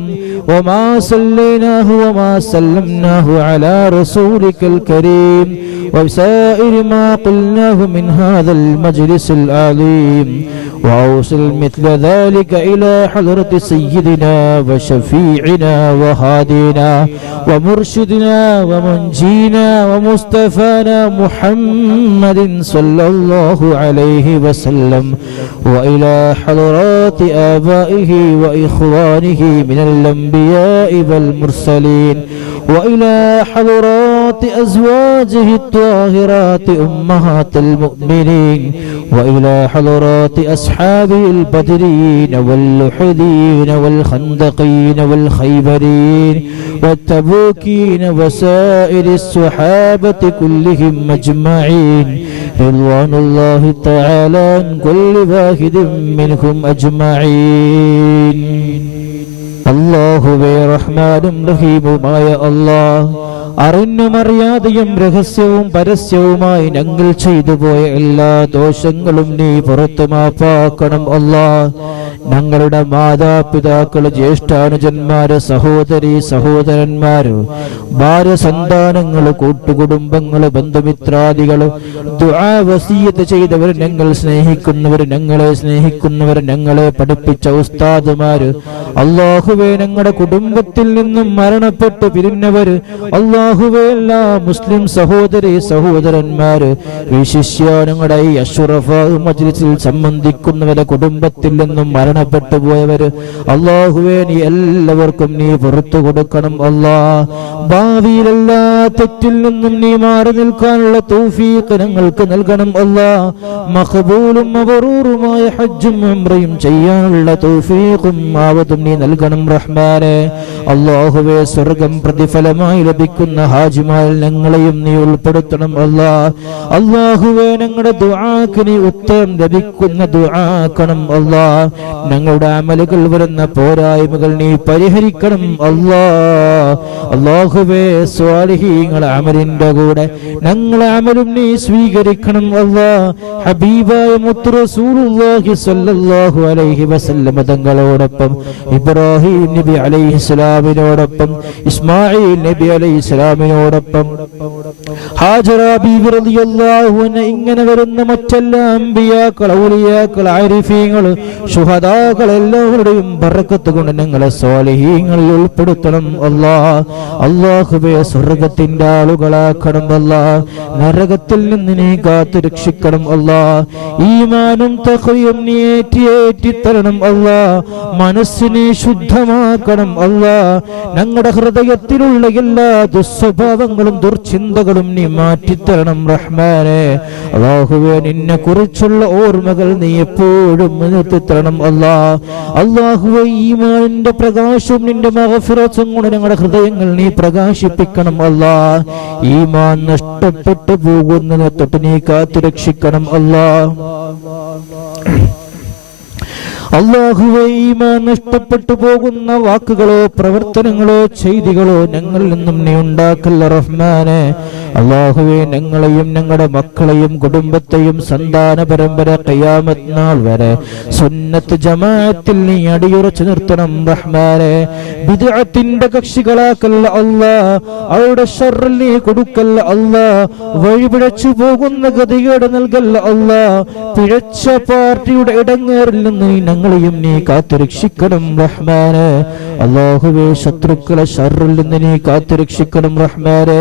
وما صليناه وما سلمناه على رسولك الكريم وسائر ما قلناه من هذا المجلس العظيم، وأوصل مثل ذلك إلى حضرة سيدنا وشفيعنا وهادينا ومرشدنا ومنجينا ومصطفانا محمد صلى الله عليه وسلم، وإلى حضرات آبائه وإخوانه من الأنبياء والمرسلين، وإلى حضرات أزواجه الطاهرات أمهات المؤمنين، وإلى حضرات أصحابه البدرين واللحدين والخندقين والخيبرين والتبوكين وسائر الصحابة كلهم أجمعين رضوان الله تعالى عن كل واحد منهم أجمعين. അല്ലാഹുവേ റഹ്മാനും റഹീമുമായ അല്ലാഹ്, അറിഞ്ഞും അറിയാതെയും രഹസ്യവും പരസ്യവുമായി ഞങ്ങൾ ചെയ്തുപോയ എല്ലാ ദോഷങ്ങളും നീ പുറത്തു മാപ്പാക്കണം അല്ലാഹ്. ഞങ്ങളുടെ മാതാപിതാക്കള്, ജ്യേഷ്ഠാനുജന്മാര്, സഹോദരി സഹോദരന്മാര്, ഭാര്യ സന്താനങ്ങള്, കൂട്ടുകുടുംബങ്ങള്, ബന്ധുമിത്രാദികള്, ദുആ വസിയത്ത് ചെയ്തവർ, ഞങ്ങൾ സ്നേഹിക്കുന്നവർ, ഞങ്ങളെ സ്നേഹിക്കുന്നവർ, ഞങ്ങളെ പഠിപ്പിച്ച ഉസ്താദുമാര്, അല്ലാഹുവേ ഞങ്ങളുടെ കുടുംബത്തിൽ നിന്നും മരണപ്പെട്ടു പിരിഞ്ഞവര്, അല്ലാഹുവേ എല്ലാ മുസ്ലിം സഹോദരി സഹോദരന്മാര്, വിശിഷ്യ ഞങ്ങളുടെ ഈ അഷ്റഫ മജ്ലിസിൽ സംബന്ധിക്കുന്നവരുടെ കുടുംബത്തിൽ നിന്നും മരണപ്പെട്ടു പോയവര്, അല്ലാഹുവേ നീ എല്ലാവർക്കും നീ പുറത്തു കൊടുക്കണം അല്ലാഹ്. ഭാവിയിൽ എല്ലാ തെറ്റിൽ നിന്നും നീ മാറി നിൽക്കാനുള്ള തൗഫീഖ് ഞങ്ങൾക്ക് നൽകണം അല്ലാഹ്. മഖബൂലും മബ്റൂറുമായ ഹജ്ജും ഉംറയും ചെയ്യാനുള്ള തൗഫീഖും ആവതും നീ നൽകണം റഹ്മാനേ. അല്ലാഹുവേ സ്വർഗ്ഗം പ്രതിഫലമായി ലഭിക്കുന്ന ഹാജിമാരിൽ ഞങ്ങളെയും നീ ഉൾപ്പെടുത്തണം അല്ലാഹ്. അല്ലാഹുവേ ഞങ്ങളുടെ ദുആക്ക് നീ ഉത്തരം ലഭിക്കുന്ന ദുആക്കണം അല്ലാഹ്. ഞങ്ങളുടെ അമലുകൾ വരുന്ന പോരായ്മകൾ നീ പരിഹരിക്കണം അല്ലാഹ്. അല്ലാഹുവേ സ്വാലിഹീങ്ങളുടെ അമലിന്റെ കൂടെ ഞങ്ങളെ അമലും നീ സ്വീകരിക്കണം അല്ലാഹ്. ഹബീബായ മുത്ത് റസൂലുള്ളാഹി സ്വല്ലല്ലാഹു അലൈഹി വസല്ലം തങ്ങളോടൊപ്പം, ഇബ്രാഹിം നബി അലൈഹിസ്സലാമിനോടൊപ്പം, ഇസ്മാഈൽ നബി അലൈഹിസ്സലാമിനോടൊപ്പം, ഹാജറ ബീവി റളിയല്ലാഹു അൻഹ, ഇങ്ങനെ വരുന്ന മറ്റെല്ലാ അമ്പിയാക്കൾ, ഔലിയാക്കൾ, ആരിഫീങ്ങൾ, ശുഹദാക്കൾ എല്ലാവരുടെയും ബറക്കത്ത് കൊണ്ട് ഞങ്ങളെ സ്വാലിഹീങ്ങളിൽ ഉൾപ്പെടുത്തണം അല്ലാഹ്. അല്ലാഹുവേ സ്വർഗ്ഗത്തിന്റെ ആളുകളാക്കണം അല്ലാഹ്. നരകത്തിൽ നിന്ന് നീ കാത്തു രക്ഷിക്കണം അല്ലാഹ്. ഈമാനും തഖ്വയും നീ ഏറ്റിത്തരണം അല്ലാഹ്. മനസ്സിനെ ശുദ്ധമാക്കണം അല്ലാഹ്. ഞങ്ങളുടെ ഹൃദയത്തിലുള്ള എല്ലാ ദുസ്വഭാവങ്ങളും ദുർചിന്തകളും നീ മാറ്റിത്തരണം റഹ്മാനേ. അല്ലാഹുവേ നിന്നെ കുറിച്ചുള്ള ഓർമ്മകൾ നീ എപ്പോഴും നിർത്തിത്തരണം അല്ലാഹ്. അല്ലാഹുവേ ഈമാനിന്റെ പ്രകാശവും നിന്റെ മഗ്ഫിറത്തും കൊണ്ട് ഞങ്ങളുടെ ഹൃദയങ്ങൾ നീ പ്രകാശിപ്പിക്കണം അല്ലാഹ്. ഈമാൻ നഷ്ടപ്പെട്ടു പോകുന്നതിനെ തൊട്ട് നീ കാത്തു രക്ഷിക്കണം അല്ലാഹ്. അല്ലാഹുവേ ഈമാൻ നഷ്ടപ്പെട്ടു പോകുന്ന വാക്കുകളോ പ്രവർത്തനങ്ങളോ ചെയ്തികളോ ഞങ്ങളിൽ നിന്നും നീ ഉണ്ടാക്കല്ല റഹ്മാനേ. അല്ലാഹുവേ ഞങ്ങളെയും ഞങ്ങളുടെ മക്കളെയും കുടുംബത്തെയും സന്താന പരമ്പര ഖിയാമത്ത് നാൾ വരെ സുന്നത്ത് ജമാഅത്തിൽ നീ അടിയുറച്ചു നിർത്തണം റഹ്മാനേ. ബിദ്അത്തിന്റെ കക്ഷികളാക്കല്ല അല്ലാഹ്. അവരുടെ ശർറിൽ നീ കൊടുക്കല്ല അല്ലാഹ്. വഴിപിഴച്ചു പോകുന്ന ഗതികേട് നൽകല്ല അല്ലാഹ്. പിഴച്ച പാർട്ടിയുടെ ഇടങ്ങേറിൽ നിന്ന് ഞങ്ങളെയും നീ കാത്തുരക്ഷിക്കണം റഹ്മാനേ. അല്ലാഹുവേ ശത്രുക്കളെ ശർറിൽ നിന്ന് നീ കാത്തുരക്ഷിക്കണം റഹ്മാനേ.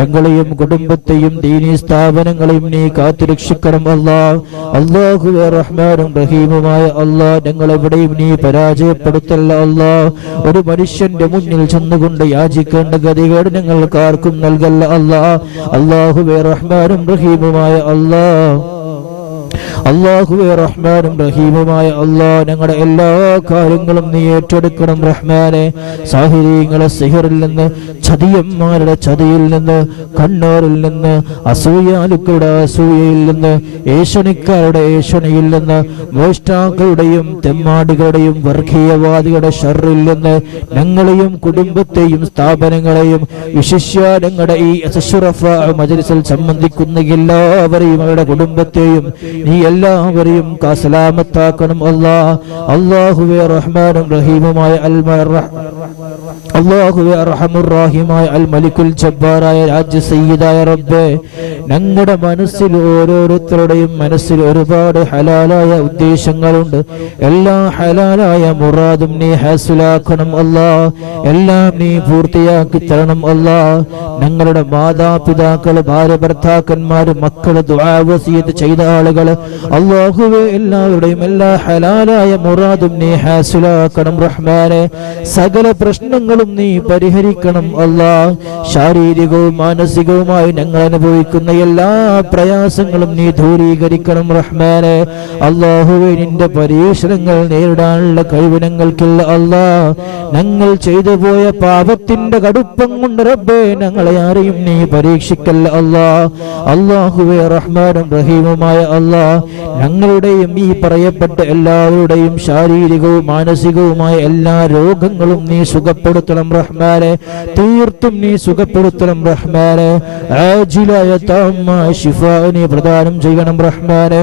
ഞങ്ങളെയും കുടുംബത്തെയും ദീനീ സ്ഥാപനങ്ങളെയും നീ കാത്തുരക്ഷിക്കണം അല്ലാഹ്. അല്ലാഹുവേ റഹ്മാനും റഹീമുമായ അല്ലാഹ്, ഞങ്ങളെവിടെയും നീ പരാജയപ്പെടുത്തല്ല അല്ലാഹ്. ഒരു മനുഷ്യന്റെ മുന്നിൽ ചെന്നുകൊണ്ട് യാചിക്കേണ്ട ഗതികേട് ഞങ്ങൾക്ക് ആർക്കും നൽകല്ല അല്ലാഹ്. അല്ലാഹുവേ റഹ്മാനും റഹീമുമായ അല്ലാഹ്, അല്ലാഹുവേ റഹ്മാനും റഹീമുമായ അല്ലാഹ് ഞങ്ങളുടെ എല്ലാ കാര്യങ്ങളും നീ ഏറ്റെടുക്കണം റഹ്മാനെ. സാഹിര്യങ്ങളെ സിഹറിൽ നിന്ന്, ചതിയന്മാരുടെ ചതിയിൽ നിന്ന്, കണ്ണൂരിൽ നിന്ന്, അസൂയാലുക്കളുടെ അസൂയയിൽ നിന്ന്, ഏഷണിക്കാരുടെ ഏഷണിയിൽ നിന്ന്, മോഷ്ടാക്കളുടെയും തെമ്മാടികളുടെയും വർഗീയവാദികളുടെ ഷർറിൽ നിന്ന് ഞങ്ങളെയും കുടുംബത്തെയും സ്ഥാപനങ്ങളെയും വിശിഷ്യ ഞങ്ങളുടെ ഈ അസ്സുറഫ മജ്ലിസിൽ സംബന്ധിക്കുന്ന എല്ലാവരെയും അവരുടെ കുടുംബത്തെയും നീ എല്ലാവരെയും സലാമത്താക്കണം അല്ലാഹ്. അല്ലാഹുവേ റഹ്മാനും റഹീമുമായ അല്ലാഹുവേ അർഹമുർ റഹീമായ അൽ മലിക്കുൽ ജബ്ബാറായ രാജ്യ സയ്യിദായ റബ്ബേ, ഞങ്ങളുടെ മനസ്സിൽ ഓരോരുത്തരുടെയും മനസ്സിൽ ഒരുപാട് ഹലാലായ ഉദ്ദേശങ്ങളുണ്ട്. എല്ലാ ഹലാലായ മുറാദും നീ ഹാസിലാക്കണം അല്ലാഹ്. എല്ലാം നീ പൂർത്തിയാക്കി തരണം അല്ലാഹ്. ഞങ്ങളുടെ മാതാപിതാക്കൾ, ഭാര്യ ഭർത്താക്കന്മാർ, മക്കള്, ദുആ വസിയത്ത് ചെയ്ത ആളുകൾ അല്ലാഹുവേ എല്ലാവരുടെയും എല്ലാ ഹലാലായ മുറാദും നീ ഹാസിലാക്കണം റഹ്മാനെ. സകല പ്രശ്നങ്ങളും നീ പരിഹരിക്കണം അല്ലാഹ്. ശാരീരികവും മാനസികവുമായി ഞങ്ങൾ അനുഭവിക്കുന്ന എല്ലാ പ്രയാസങ്ങളും നീ ദൂരീകരിക്കണം റഹ്മാനെ. അല്ലാഹുവേ നിന്റെ പരീക്ഷണങ്ങൾ നേരിടാനുള്ള കഴിവ് ഞങ്ങൾക്കില്ല അല്ലാഹ്. ഞങ്ങൾ ചെയ്തു പോയ പാപത്തിന്റെ കടുപ്പം കൊണ്ട് റബ്ബേ ഞങ്ങളെ ആരെയും നീ പരീക്ഷിക്കല്ല അല്ലാഹ്. അല്ലാഹുവേ റഹ്മാനും റഹീമുമായ അല്ലാഹ്, ഞങ്ങളുടെയും ഈ പറയപ്പെട്ട എല്ലാവരുടെയും ശാരീരികവും മാനസികവുമായ എല്ലാ രോഗങ്ങളും നീ സുഖപ്പെടുത്തണം റഹ്മാനെ. തീർത്തും നീ സുഖപ്പെടുത്തണം റഹ്മാനെ. ആജിലായ താമായ ശിഫാ നീ പ്രദാനം ചെയ്യണം റഹ്മാനെ.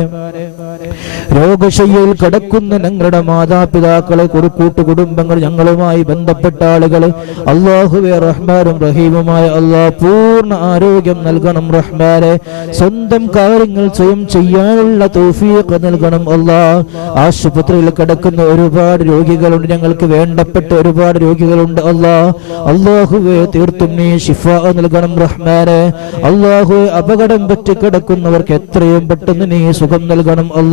രോഗശയ്യയിൽ കിടക്കുന്ന ഞങ്ങളുടെ മാതാപിതാക്കളെ, കൂട്ടു കുടുംബങ്ങൾ, ഞങ്ങളുമായി ബന്ധപ്പെട്ട ആളുകൾ അല്ലാഹുവേ റഹ്മാനും റഹീമുമായ അല്ലാഹ് പൂർണ്ണ ആരോഗ്യം നൽകണം റഹ്മാനെ. സ്വന്തം കാര്യങ്ങൾ സ്വയം ചെയ്യാനുള്ള തൗഫീഖ് നൽകണം അല്ലാഹ്. ആശുപത്രിയിൽ കിടക്കുന്ന ഒരുപാട് രോഗികളുണ്ട്, ഞങ്ങൾക്ക് വേണ്ടപ്പെട്ട ഒരുപാട് രോഗികളുണ്ട് അല്ലാഹ്. അല്ലാഹുവേ തീർത്തും നീ ശിഫാ നൽകണം റഹ്മാനെ. അല്ലാഹുവേ അപകടം പറ്റി കിടക്കുന്നവർക്ക് എത്രയും പെട്ടെന്ന് നീ സുഖം നൽകണം അല്ലാഹ്.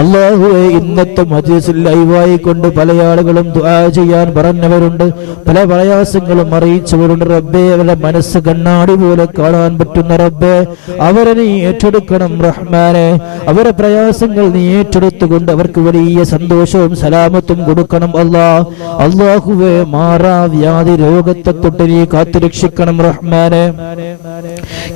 അല്ലാഹുവേ ഇന്നത്തെ മജ്ലിസിൽ ലൈവായി കൊണ്ട് പല ആളുകളും ദുആ ചെയ്യാൻ പറഞ്ഞവരുണ്ട്, പല പ്രയാസങ്ങളും അറിയിച്ചവരുണ്ട് റബ്ബേ. അവരുടെ മനസ്സ് കണ്ണാടി പോലെ കാണാൻ പറ്റുന്ന റബ്ബേ, അവരെ നീ ഏറ്റെടുക്കണം റഹ്മാനെ. അവരുടെ പ്രയാസങ്ങൾ നീ ഏറ്റെടുത്തുകൊണ്ട് അവർക്ക് വലിയ സന്തോഷവും സലാമത്തും കൊടുക്കണം അല്ലാഹ്. അല്ലാഹുവേ മാറാ വ്യാധി രോഗത്തെ തൊട്ട് നീ കാത്തുരക്ഷിക്കണം റഹ്മാനെ.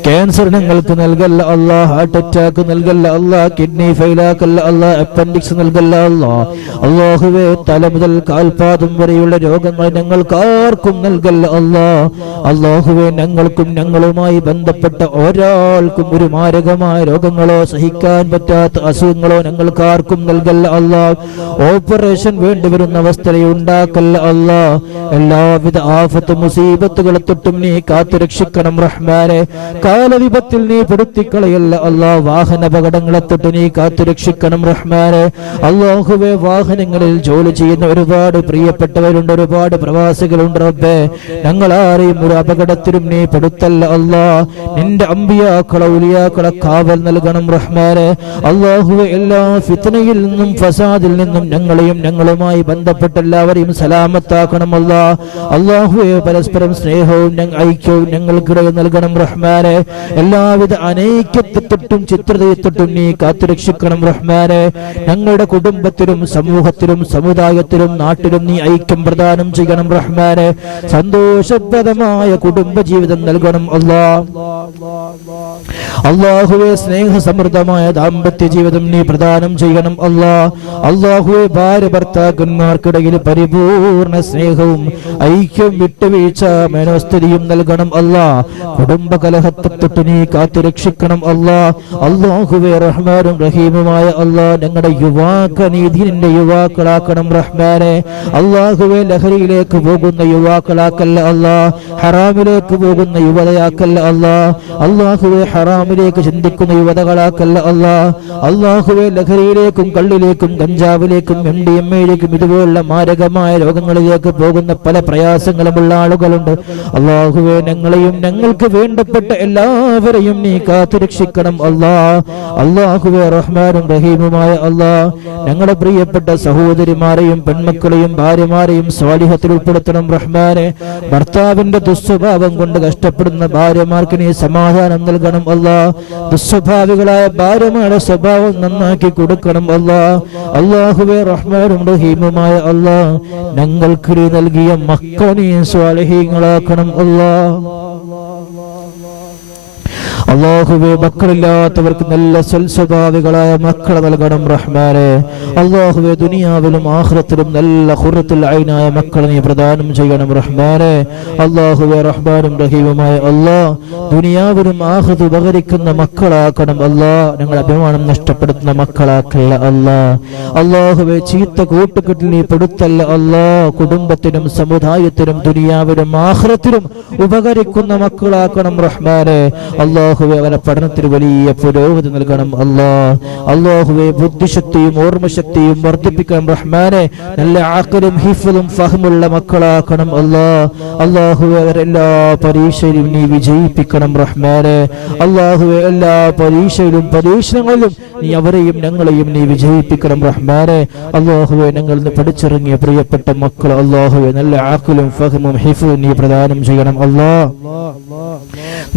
ക്യാൻസർ ഞങ്ങൾക്ക് നൽകല്ല അല്ലാഹ്, ഹാർട്ട് അറ്റാക്ക് നൽകല്ല അല്ലാഹ്, കിഡ്നി ഫെയിലാക്കല്ല അല്ലാഹ്, അപ്പൻഡിക്സ് നൽകല്ല അല്ലാഹ്. അല്ലാഹുവേ തല മുതൽ കാൽപാദം വരെയുള്ള രോഗങ്ങൾ ഞങ്ങൾക്ക് ആർക്കും നൽകല്ല അല്ലാഹ്. അല്ലാഹുവേ ഞങ്ങൾക്കും ഞങ്ങളുമായി ബന്ധപ്പെട്ട ഒരാൾക്കും ഒരു മാരകമായ രോഗങ്ങളോ സഹിക്കാൻ പറ്റാത്ത അസുഖങ്ങളോ ഞങ്ങൾക്ക് ആർക്കും നൽകല്ല അല്ലാഹ്. ഓപ്പറേഷൻ വേണ്ടിവരുന്ന അവസ്ഥയെ ഉണ്ടാക്കല്ല അല്ലാഹ്. എല്ലാവിധ ആഫത്ത് മുസീബത്തുകളെ തൊട്ടും നീ കാത്തുരക്ഷിക്കണം റഹ്മാനെ. കാലവിപത്തിൽ നീ പെടുത്തിക്കളയല്ല അല്ലാഹ്. വാഹന അപകടങ്ങളെ തൊട്ട് നീ കാത്തുരക്ഷിക്കണം റഹ്മാനെ. അല്ലാഹുവേ വാഹനങ്ങളിൽ ജോലി ചെയ്യുന്ന ഒരുപാട് പ്രിയപ്പെട്ടവരുണ്ട്, ഒരുപാട് പ്രവാസികളുണ്ട് റബ്ബേ. ഞങ്ങളാരെയും ഒരു അപകടത്തിലും നീ പെടുത്തല്ല അല്ലാഹ്. നിന്റെ അമ്പിയാക്കളെ ഉലിയാക്കളെ കാവൽ നൽകണം റഹ്മാനെ. അല്ലാഹുവേ എല്ലാ ഫിത്നയിൽ നിന്നും ഫസാദിൽ നിന്നും ഞങ്ങളെയും ഞങ്ങളുമായി ബന്ധപ്പെട്ട എല്ലാവരെയും സലാമത്താക്കണം അല്ലാഹ്. അല്ലാഹുവേ പരസ്പരം സ്നേഹവും ഐക്യവും ഞങ്ങൾക്കിടയിൽ നൽകണം റഹ്മാനെ. എല്ലാവിധ അനൈക്യത്തെ തൊട്ടും ചിത്രതയെ തൊട്ടും നീ കാത്തുരക്ഷിക്കണം റഹ്മാനെ. ഞങ്ങളുടെ കുടുംബത്തിലും സമൂഹത്തിലും സമുദായത്തിലും നാട്ടിലും നീ ഐക്യം പ്രദാനം ചെയ്യണം റഹ്മാനെ. സന്തോഷപ്രദമായ കുടുംബജീവിതം നൽകണം അല്ലാഹ്. അല്ലാഹുവേ സ്നേഹസമൃദ്ധമായ ദാമ്പത്യ ജീവിതം നീ പ്രദാനം ചെയ്യണം അല്ലാഹ്. അല്ലാഹുവേ ഭാര്യ ഭർത്താക്കന്മാർക്കിടയിൽ പരിപൂർണ സ്നേഹവും ഐക്യവും വിട്ടുവീഴ്ച മനോസ്ഥിതിയും നൽകണം അല്ലാഹ്. കുടുംബ കലഹത്തെ തൊട്ട് നീ കാത്തുരക്ഷിക്കണം അല്ലാഹ്. അല്ലാഹുവേ റഹ്മാനും റഹീമുമായ അല്ലാഹ് ഞങ്ങളുടെ യുവാക്കൾ നീ ദീനിന്റെ യുവാക്കളാക്കണം റഹ്മാനെ. അല്ലാഹുവേ ലഹരിയിലേക്ക് പോകുന്ന യുവാക്കളാക്കല്ല അല്ലാഹ്. ഹറാമിലേക്ക് പോകുന്ന യുവതയാക്കല്ല അല്ലാഹ്. അല്ലാഹുവേ ഹറാമിലേക്ക് ചിന്തിക്കുന്ന യുവതകളാക്കല്ല അല്ലാഹ്. അല്ലാഹുവേ ലഹരിയിലേക്കും കള്ളിലേക്കും ഗഞ്ചാവിലേക്കും MDMA-യിലേക്കും ഇതുപോലുള്ള മാരകമായ രോഗങ്ങളിലേക്ക് പോകുന്ന പല പ്രയാസങ്ങളുമുള്ള ആളുകളുണ്ട്. അല്ലാഹുവേ ഞങ്ങളെയും ഞങ്ങൾക്ക് വേണ്ടപ്പെട്ട എല്ലാവരെയും നീ കാത്തുരക്ഷിക്കണം അല്ലാഹ്. അല്ലാഹുവേ റഹ്മാനും റഹീമുമായ അല്ലാഹ് ഞങ്ങളുടെ പ്രിയപ്പെട്ട സഹോദരിമാരെയും പെൺമക്കളെയും ഭാര്യമാരെയും സ്വാലിഹത്തിൽ ഉൾപ്പെടുത്തണം റഹ്മാനെ. ഭർത്താവിന്റെ ദുസ്വഭാവം കൊണ്ട് കഷ്ടപ്പെടുന്ന ഭാര്യമാർക്ക് നീ സമാധാനം നൽകണം അല്ലാഹ്. ദുസ്വഭാവികളായ ഭാര്യമാരുടെ സ്വഭാവം നന്നാക്കി കൊടുക്കണം അല്ലാഹ്. അല്ലാഹുവേ റഹ്മാനും റഹീമുമായ അല്ലാഹ് ഞങ്ങൾക്ക് നീ നൽകിയ മക്കളെ സ്വാലിഹീങ്ങളാക്കണം അല്ലാഹ്. അല്ലാഹുവേ മക്കളില്ലാത്തവർക്ക് നല്ല സ്വൽസ്വഭാവികളായ മക്കളെ നൽകണം റഹ്മാനെ. അല്ലാഹുവേ ദുനിയാവിലും ആഖിറത്തിലും നല്ല ഖുർറത്തുൽ ഐനായ മക്കളെ നീ പ്രദാനം ചെയ്യണം റഹ്മാനെ. അല്ലാഹുവേ റഹ്മാനും റഹീമുമായ അല്ലാഹ് ദുനിയാവിലും ആഖിറത്തും ഉപകരിക്കുന്ന മക്കളാക്കണം അല്ലാഹ്. ഞങ്ങളുടെ അഭിമാനം നഷ്ടപ്പെടുത്തുന്ന മക്കളാക്കല്ല അല്ലാഹ്. അല്ലാഹുവേ ചീത്ത കൂട്ടുകെട്ടിൽ നീ പെടുത്തല്ല അല്ലാഹ്. കുടുംബത്തിനും സമുദായത്തിനും ദുനിയാവിലും ആഖിറത്തിലും ഉപകരിക്കുന്ന മക്കളാക്കണം റഹ്മാനെ. അല്ലാഹുവേ അവരുടെ പഠനത്തിന് വലിയ പുരോഗതി നൽകണം അല്ലാഹ്. അല്ലാഹുവേ ബുദ്ധിശക്തിയും ഓർമ്മശക്തിയും വർദ്ധിപ്പിക്കണം റഹ്മാനെ. നല്ല ആഖിലും ഹിഫ്ളും ഫഹ്മുള്ള മക്കളാക്കണം അല്ലാഹ്. അല്ലാഹുവേ അവരെല്ലാ പരീക്ഷയിലും നീ വിജയിപ്പിക്കണം റഹ്മാനെ. അല്ലാഹുവേ എല്ലാ പരീക്ഷയിലും പരീക്ഷണങ്ങളിലും നീ അവരെയും ഞങ്ങളെയും നീ വിജയിപ്പിക്കണം റഹ്മാനെ. അല്ലാഹുവേ ഞങ്ങൾ ഇന്ന് പഠിച്ചിറങ്ങിയ പ്രിയപ്പെട്ട മക്കൾ അല്ലാഹുവേ നല്ല ആഖിലും ഫഹ്മും ഹിഫ്ളും നീ പ്രദാനം ചെയ്യണം അല്ലാഹ്.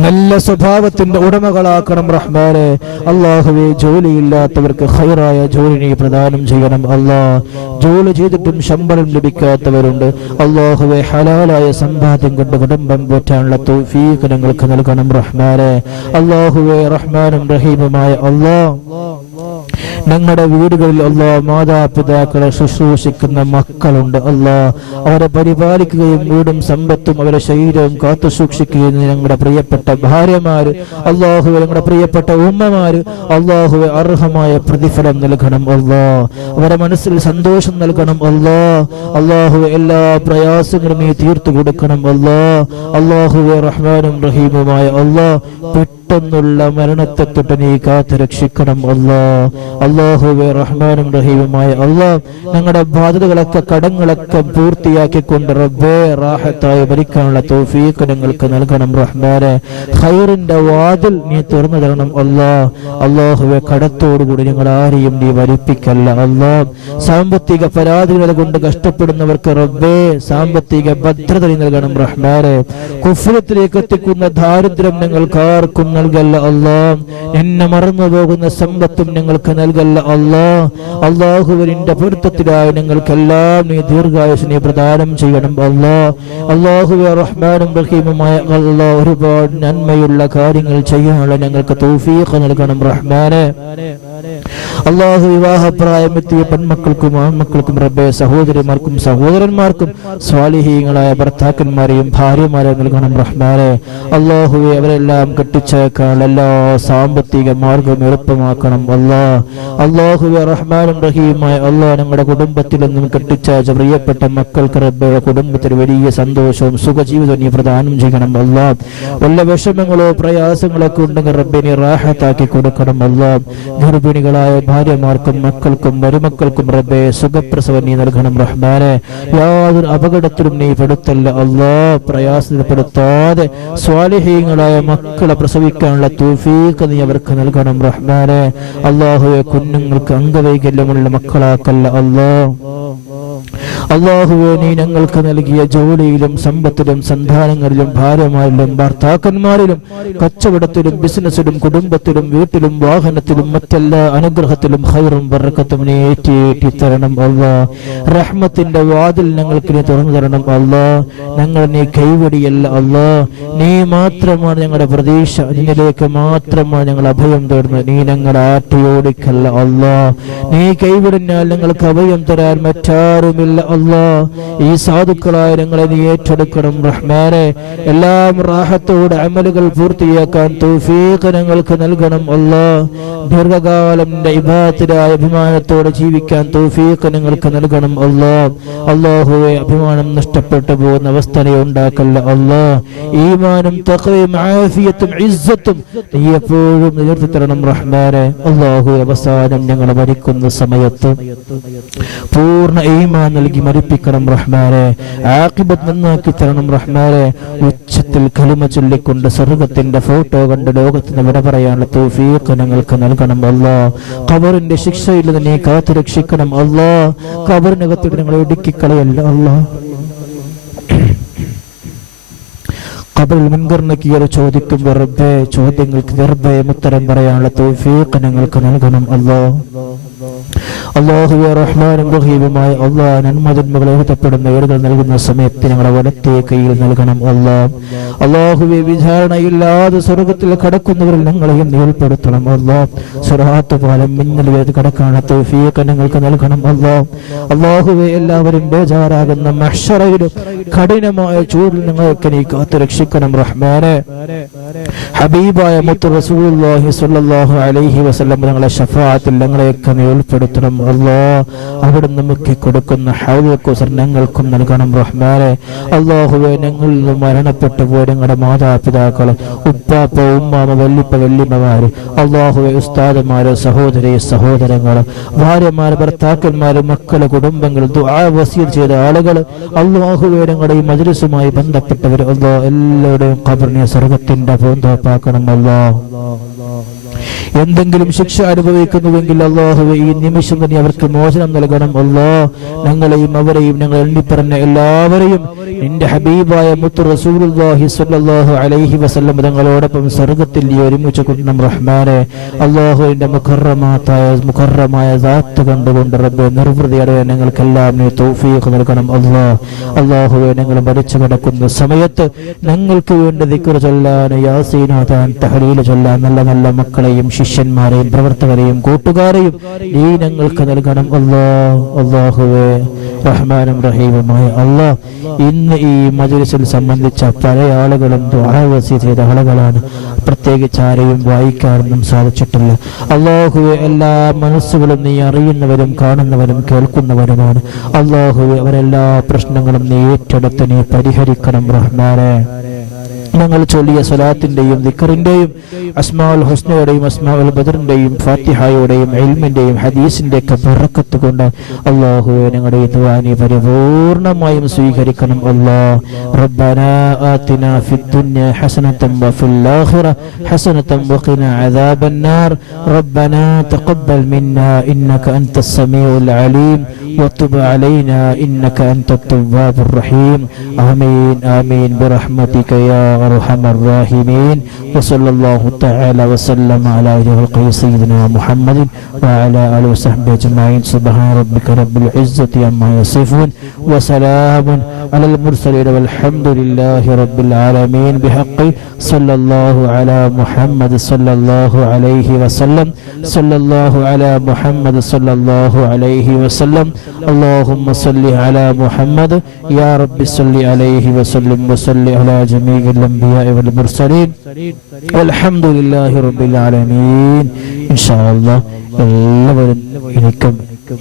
നല്ല സ്വഭാവത്തിന്റെ ഉടമകളാക്കണം റഹ്മാനെ. അല്ലാഹുവേ ജോലിയില്ലാത്തവർക്ക് ഖൈറായ ജോലി നീ പ്രദാനം ചെയ്യണം അല്ലാഹ്. ജോലി ചെയ്തിട്ടും ശമ്പളം ലഭിക്കാത്തവരുണ്ട്. അല്ലാഹുവേ ഹലാലായ സമ്പാദ്യം കൊണ്ട് കുടുംബം പോറ്റാനുള്ള തൗഫീഖ് ഞങ്ങൾക്ക് നൽകണം റഹ്മാനെ. അല്ലാഹുവേ റഹ്മാനും റഹീമുമായ അല്ലാഹ് ഞങ്ങളുടെ വീടുകളിൽ അല്ലാഹ് മാതാപിതാക്കളെ ശുശ്രൂഷിക്കുന്ന മക്കളുണ്ട് അല്ലാഹ്. അവരെ പരിപാലിക്കുകയും വീടും സമ്പത്തും അവരുടെ ശരീരവും കാത്തു സൂക്ഷിക്കുകയും ഞങ്ങളുടെ പ്രിയപ്പെട്ട ഭാര്യമാര് അല്ലാഹുവേ ഞങ്ങളുടെ പ്രിയപ്പെട്ട ഉമ്മമാര് അല്ലാഹുവേ അർഹമായ പ്രതിഫലം നൽകണം അല്ലാഹ്. അവരുടെ മനസ്സിൽ സന്തോഷം നൽകണം അല്ലാഹ്. അല്ലാഹുവേ എല്ലാ പ്രയാസങ്ങളും നീ തീർത്തു കൊടുക്കണം അല്ലാഹ്. അല്ലാഹുവേ റഹ്മാനും റഹീമുമായ അല്ലാഹ് പെട്ടെന്നുള്ള മരണത്തെ തൊട്ട് നീ കാത്തു രക്ഷിക്കണം അല്ലാഹ്. അല്ലാഹുവേ റഹ്മാനും റഹീമുമായ അല്ലാഹ് ഞങ്ങളുടെ ബാധ്യതകളൊക്കെ കടങ്ങളൊക്കെ പൂർത്തിയാക്കിക്കൊണ്ട് റബ്ബേ റാഹത്തായി ഭരിക്കാനുള്ള തൗഫീഖ് ഞങ്ങൾക്ക് നൽകണം റഹ്മാനെ. ഖൈറിന്റെ വാതിൽ നീ തുറന്നു തരണം അല്ലാഹ്. അല്ലാഹുവേ കടത്തോടുകൂടി ഞങ്ങൾ ആരെയും നീ വലിപ്പിക്കല്ല അല്ലാഹ്. സാമ്പത്തിക പരാധീനത കൊണ്ട് കഷ്ടപ്പെടുന്നവർക്ക് റബ്ബേ സാമ്പത്തിക ഭദ്രത നീ നൽകണം റഹ്മാനെ. കുഫ്രത്തിലേക്ക് എത്തിക്കുന്ന ദാരിദ്ര്യം ഞങ്ങൾക്ക് ആർക്കും നൽകല്ല അല്ലാഹ്. എന്നെ മറന്നു പോകുന്ന സമ്പത്തും ഞങ്ങൾക്ക് നൽകല്ല അല്ലാഹ്. അല്ലാഹുവിന്റെ പൊരുത്തത്തിലായി ഞങ്ങൾക്കെല്ലാം നീ ദീർഘായുസ് നീ പ്രദാനം ചെയ്യണം അല്ലാഹ്. അല്ലാഹുവേ റഹ്മാനും റഹീമുമായ അല്ലാഹ് ഒരുപാട് നന്മയുള്ള കാര്യങ്ങൾ ചെയ്യാനുള്ള ഞങ്ങൾക്ക് തൗഫീഖ് നൽകണം റഹ്മാനെ. അല്ലാഹു വിവാഹപ്രായമെത്തിയ പെൺമക്കൾക്കും ആൺമക്കൾക്കും റബ്ബേ സഹോദരിമാർക്കും സഹോദരന്മാർക്കും സ്വാലിഹീങ്ങളായ ഭർത്താക്കന്മാരെയും ഭാര്യമാരെയും നൽകണം റഹ്മാനെ. അല്ലാഹുവേ അവരെല്ലാം കെട്ടിച്ചേക്കാനുള്ള എല്ലാ സാമ്പത്തിക മാർഗവും എളുപ്പമാക്കണം അല്ലാഹ്. അല്ലാഹുവേ റഹ്മാനും റഹീമായ അല്ലാഹ് ഞങ്ങളുടെ കുടുംബത്തിൽ നിന്നും കെട്ടിച്ചയച്ച പ്രിയപ്പെട്ട മക്കൾക്ക് റബ്ബേ കുടുംബത്തിൽ വലിയ സന്തോഷവും സുഖജീവിതവും നീ പ്രദാനം ചെയ്യണം അല്ലാഹ്. വല്ല വിഷമങ്ങളോ പ്രയാസങ്ങളൊക്കെ ഉണ്ടെങ്കിൽ റബ്ബേ നീ റാഹത്താക്കി കൊടുക്കണം അല്ലാഹ്. ഗർഭിണികളായ ഭാര്യമാർക്കും മക്കൾക്കും മരുമക്കൾക്കും റബ്ബേ സുഖപ്രസവം നീ നൽകണം റഹ്മാനെ. യാതൊരു അപകടത്തിലും നീ പെടുത്തല്ല അല്ലാഹ്. പ്രയാസപ്പെടുത്താതെ സ്വാലിഹീങ്ങളായ മക്കളെ പ്രസവിക്കാനുള്ള തൗഫീഖ് നീ അവർക്ക് നൽകണം റഹ്മാനെ. അല്ലാഹുവേ കുഞ്ഞുങ്ങൾക്ക് അംഗവൈകല്യമുള്ള മക്കളാക്കല്ല അല്ലാഹ്. അല്ലാഹുവേ നീ ഞങ്ങൾക്ക് നൽകിയ ജോലിയിലും സമ്പത്തിലും സന്താനങ്ങളിലും ഭാര്യമാരിലും ഭർത്താക്കന്മാരിലും കച്ചവടത്തിലും ബിസിനസ്സിലും കുടുംബത്തിലും വീട്ടിലും വാഹനത്തിലും മറ്റെല്ലാ അനുഗ്രഹത്തിലും ഖൈറും ബറക്കത്തും നീ ഏറ്റി തരണം അല്ലാഹ്. റഹ്മത്തിന്റെ വാതിൽ ഞങ്ങൾക്ക് നീ തുറന്നു തരണം അല്ലാഹ്. ഞങ്ങൾ നീ കൈവടിയല്ല അല്ലാഹ്. നീ മാത്രമാണ് ഞങ്ങളുടെ പ്രതീക്ഷ. നിന്നിലേക്ക് മാത്രമാണ് ഞങ്ങൾ അഭയം തേടുന്നത്. നീ ഞങ്ങളുടെ ആട്ടിയോടിക്കല്ല അല്ലാഹ്. നീ കൈവിടിഞ്ഞാൽ ഞങ്ങൾക്ക് അഭയം തരാൻ മറ്റാരുമില്ല അല്ലാഹ്. ഈ സാധുക്കളായ ഞങ്ങളെ നീ ഏറ്റെടുക്കണം റഹ്മാനെ. എല്ലാം റാഹത്തോടെ അമലുകൾ പൂർത്തിയാക്കാൻ തൗഫീഖ് ഞങ്ങൾക്ക് നൽകണം അല്ലാഹ്. ദീർഘകാലം ഇബാദത്തിലായ അഭിമാനത്തോടെ ജീവിക്കാൻ തൗഫീഖ് ഞങ്ങൾക്ക് നൽകണം അല്ലാഹ്. അല്ലാഹുവേ അഭിമാനം നഷ്ടപ്പെട്ടു പോകുന്ന അവസ്ഥ നീ ഉണ്ടാക്കല്ല അല്ലാഹ്. ഈമാനും തഖ്വയും ആഫിയത്തും ഇസ്സത്തും നീ എപ്പോഴും നിലനിർത്തി തരണം റഹ്മാനെ. അല്ലാഹു അവസാനം ഞങ്ങൾ മരിക്കുന്ന സമയത്ത് പൂർണ്ണ ഈമാൻ നൽകി നൽകി മരിപ്പിക്കണം റഹ്മാനെ. ആഖിബത്ത് നന്നാക്കി തരണം റഹ്മാനെ. ഉച്ചത്തിൽ കലിമ ചൊല്ലിക്കൊണ്ട് സ്വർഗത്തിന്റെ ഫോട്ടോ കണ്ട് ലോകത്തിന് വിട പറയാനുള്ള തൗഫീഖ് ഞങ്ങൾക്ക് നൽകണം അല്ലാഹ്. ഖബറിന്റെ ശിക്ഷയിൽ നിന്ന് നീ കാത്തു രക്ഷിക്കണം അല്ലാഹ്. ഖബറിനകത്തോട് ഞങ്ങളെ ഒടുക്കിക്കളയല്ല അല്ലാഹ്. ഖബറിൽ മുൻകർണക്കിയർ ചോദിക്കുമ്പോൾ റബ്ബേ ചോദ്യങ്ങൾക്ക് നിർഭയം ഉത്തരം പറയാനുള്ള തൗഫീഖ് ഞങ്ങൾക്ക് നൽകണം അല്ലാഹ്. അല്ലാഹുവേ റഹ്മാനും റഹീമുമായ അല്ലാഹ്, നന്മതിന്മകൾ എഴുതപ്പെടുന്ന ഏടുകൾ നൽകുന്ന സമയത്ത് ഞങ്ങളെ വലത്തേ കയ്യിൽ നൽകണം അല്ലാഹ്. അല്ലാഹുവേ വിചാരണയില്ലാതെ സ്വർഗത്തിൽ കടക്കുന്നവരിൽ ഞങ്ങളെയും നീ ഉൾപ്പെടുത്തണം അല്ലാഹ്. സിറാത്ത് പാലം മിന്നൽ വേദി കടക്കാനുള്ള തൗഫീഖ് ഞങ്ങൾക്ക് നൽകണം അല്ലാഹ്. അല്ലാഹുവേ എല്ലാവരും ബേജാറാകുന്ന മഹ്ശറയിലും കഠിനമായ ചൂടിൽ ഞങ്ങൾക്ക് നീ കാത്തു രക്ഷിക്കണം റഹ്മാനെ. ഹബീബായ മുത്ത് റസൂലുള്ളാഹി സ്വല്ലല്ലാഹു അലൈഹി വസല്ലം ഞങ്ങളെ ശഫാഅത്തിൽ ഞങ്ങളെയൊക്കെ നീ ഉൾപ്പെടുത്തണം അല്ലാഹ്. അവിടുന്ന് നമുക്ക് കൊടുക്കുന്ന ഹൗദുൽ കൗസർ ഞങ്ങൾക്കും നൽകണം റഹ്മാനെ. അല്ലാഹുവേ ഞങ്ങളിൽ നിന്ന് മരണപ്പെട്ടു പോയ ഞങ്ങളുടെ മാതാപിതാക്കള്, ഉപ്പാപ്പ ഉമ്മാമ വല്ലിപ്പ വല്ലിമ്മമാര്, അല്ലാഹുവേ ഉസ്താദുമാര്, സഹോദരി സഹോദരങ്ങള്, ഭാര്യമാര്, ഭർത്താക്കന്മാര്, മക്കള്, കുടുംബങ്ങൾ, ദുആ വസിയത്ത് ചെയ്ത ആളുകള്, അല്ലാഹുവേ ഞങ്ങളുടെ ഈ മജ്ലിസുമായി ബന്ധപ്പെട്ടവർ അല്ലാഹ് എല്ലാവരുടെയും ഖബറിനെ സ്വർഗ്ഗത്തിന്റെ പൂന്തോപ്പാക്കണം അല്ലാഹ്. എന്തെങ്കിലും ശിക്ഷ അനുഭവിക്കുന്നുവെങ്കിൽ അല്ലാഹുവേ ഈ നിമിഷം തന്നെ അവർക്ക് മോചനം നൽകണം അല്ലാഹ്. ഞങ്ങളെയും അവരെയും ഞങ്ങൾ എണ്ണിപ്പറഞ്ഞ എല്ലാവരെയും നിന്റെ ഹബീബായ മുത്ത് റസൂലുള്ളാഹി സ്വല്ലല്ലാഹു അലൈഹി വസല്ലം തങ്ങളോടൊപ്പം സ്വർഗ്ഗത്തിൽ ഒരുമിച്ച് കൊണ്ടണം റഹ്മാനെ. അല്ലാഹുവിന്റെ മുകറമായ ദാത്ത് കണ്ടുകൊണ്ട് റബ്ബേ നിർവൃതിയുടെ ഞങ്ങൾക്കെല്ലാം നീ തൗഫീഖ് നൽകണം അല്ലാഹ്. അല്ലാഹുവേ ഞങ്ങൾ മരിച്ചു കിടക്കുന്ന സമയത്ത് ഞങ്ങൾക്ക് വേണ്ടി ദിക്ർ ചൊല്ലാൻ, യാസീൻ ഓതാൻ, തഹ്ലീൽ ചൊല്ലാൻ നല്ല നല്ല മക്കളെയും ശിഷ്യന്മാരെയും പ്രവർത്തകരെയും കൂട്ടുകാരെയും നീ ഞങ്ങൾക്ക് നൽകണം അല്ലാഹ്. അല്ലാഹുവേ റഹ്മാനും റഹീമുമായ അല്ലാഹ്, ഇന്ന് ഈ മജ്ലിസിൽ സംബന്ധിച്ച പല ആളുകളും ദുആ വസിയത്ത് ചെയ്ത ആളുകളാണ്. പ്രത്യേകിച്ച് ആരെയും വായിക്കാനൊന്നും സാധിച്ചിട്ടില്ല. അല്ലാഹുവേ എല്ലാ മനസ്സുകളും നീ അറിയുന്നവരും കാണുന്നവരും കേൾക്കുന്നവരുമാണ്. അല്ലാഹുവേ അവരെല്ലാ പ്രശ്നങ്ങളും നീ ഏറ്റെടുത്ത് നീ പരിഹരിക്കണം റഹ്മാനെ. ഞങ്ങൾ ചൊല്ലിയ സ്വലാത്തിന്റെയും ദിക്റിന്റെയും അസ്മാഉൽ ഹുസ്നയുടെയും അസ്മാഉൽ ബദറിന്റെയും ഫാത്തിഹയുടെയും ഇൽമിന്റെയും ഹദീസിന്റെ ഒക്കെ ബറക്കത്ത് കൊണ്ട് അല്ലാഹുവേ ഞങ്ങളുടെ ഈ ദുആ നീ പരിപൂർണമായും സ്വീകരിക്കണം അല്ലാഹ്. റബ്ബനാ ആതിനാ ഫിദ് ദുനിയ ഹസനതൻ വഫിൽ ആഖിറ ഹസനതൻ വഖിനാ അദാബന്നാർ. റബ്ബനാ തഖബ്ബൽ മിന്നാ ഇന്നക അൻതസ് സമീഉൽ അലീം വതുബ് അലൈനാ ഇന്നക അൻതത് തവ്വാബുർ റഹീം. ആമീൻ ആമീൻ ബിറഹ്മതിക യാ അർഹമർ റഹീമീൻ. വസല്ലല്ലാഹു തആല വസല്ലമ അലാ സയ്യിദിനാ മുഹമ്മദിൻ വഅലാ ആലിഹി വസഹ്ബിഹി അജ്മഈൻ. സുബ്ഹാന റബ്ബിക റബ്ബിൽ ഇസ്സതി അമ്മാ യസിഫൂൻ വസലാമുൻ അലൽ മുർസലീൻ വൽഹംദുലില്ലാഹി റബ്ബിൽ ആലമീൻ. ബിഹഖി സല്ലല്ലാഹു അലാ മുഹമ്മദ് സല്ലല്ലാഹു അലൈഹി വസല്ലം. സല്ലല്ലാഹു അലാ മുഹമ്മദ് സല്ലല്ലാഹു അലൈഹി വസല്ലം. اللهم صل على محمد يا رب صل عليه وسلم وصل على جميع الأنبياء والمرسلين والحمد لله رب العالمين. إن شاء الله എല്ലാവരും എനിക്കും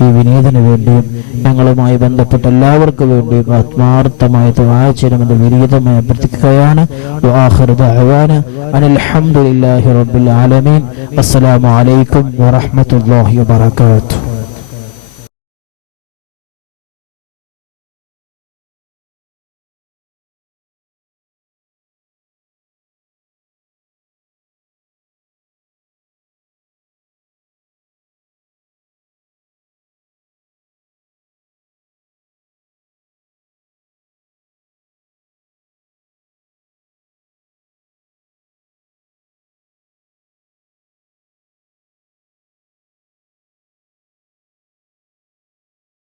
ഈ വിനീതന് വേണ്ടിയും ഞങ്ങളുമായി ബന്ധപ്പെട്ട എല്ലാവർക്കും വേണ്ടിയും ആത്മാർത്ഥമായ ദുആ ചെയ്യണമെന്ന് വിനീതമായി അഭ്യർത്ഥിക്കുകയാണ്. വആഖിറു ദഅവാന അനിൽ ഹംദുലില്ലാഹി റബ്ബിൽ ആലമീൻ. അസ്സലാമു അലൈക്കും വറഹ്മത്തുള്ളാഹി വബറകാതുഹു.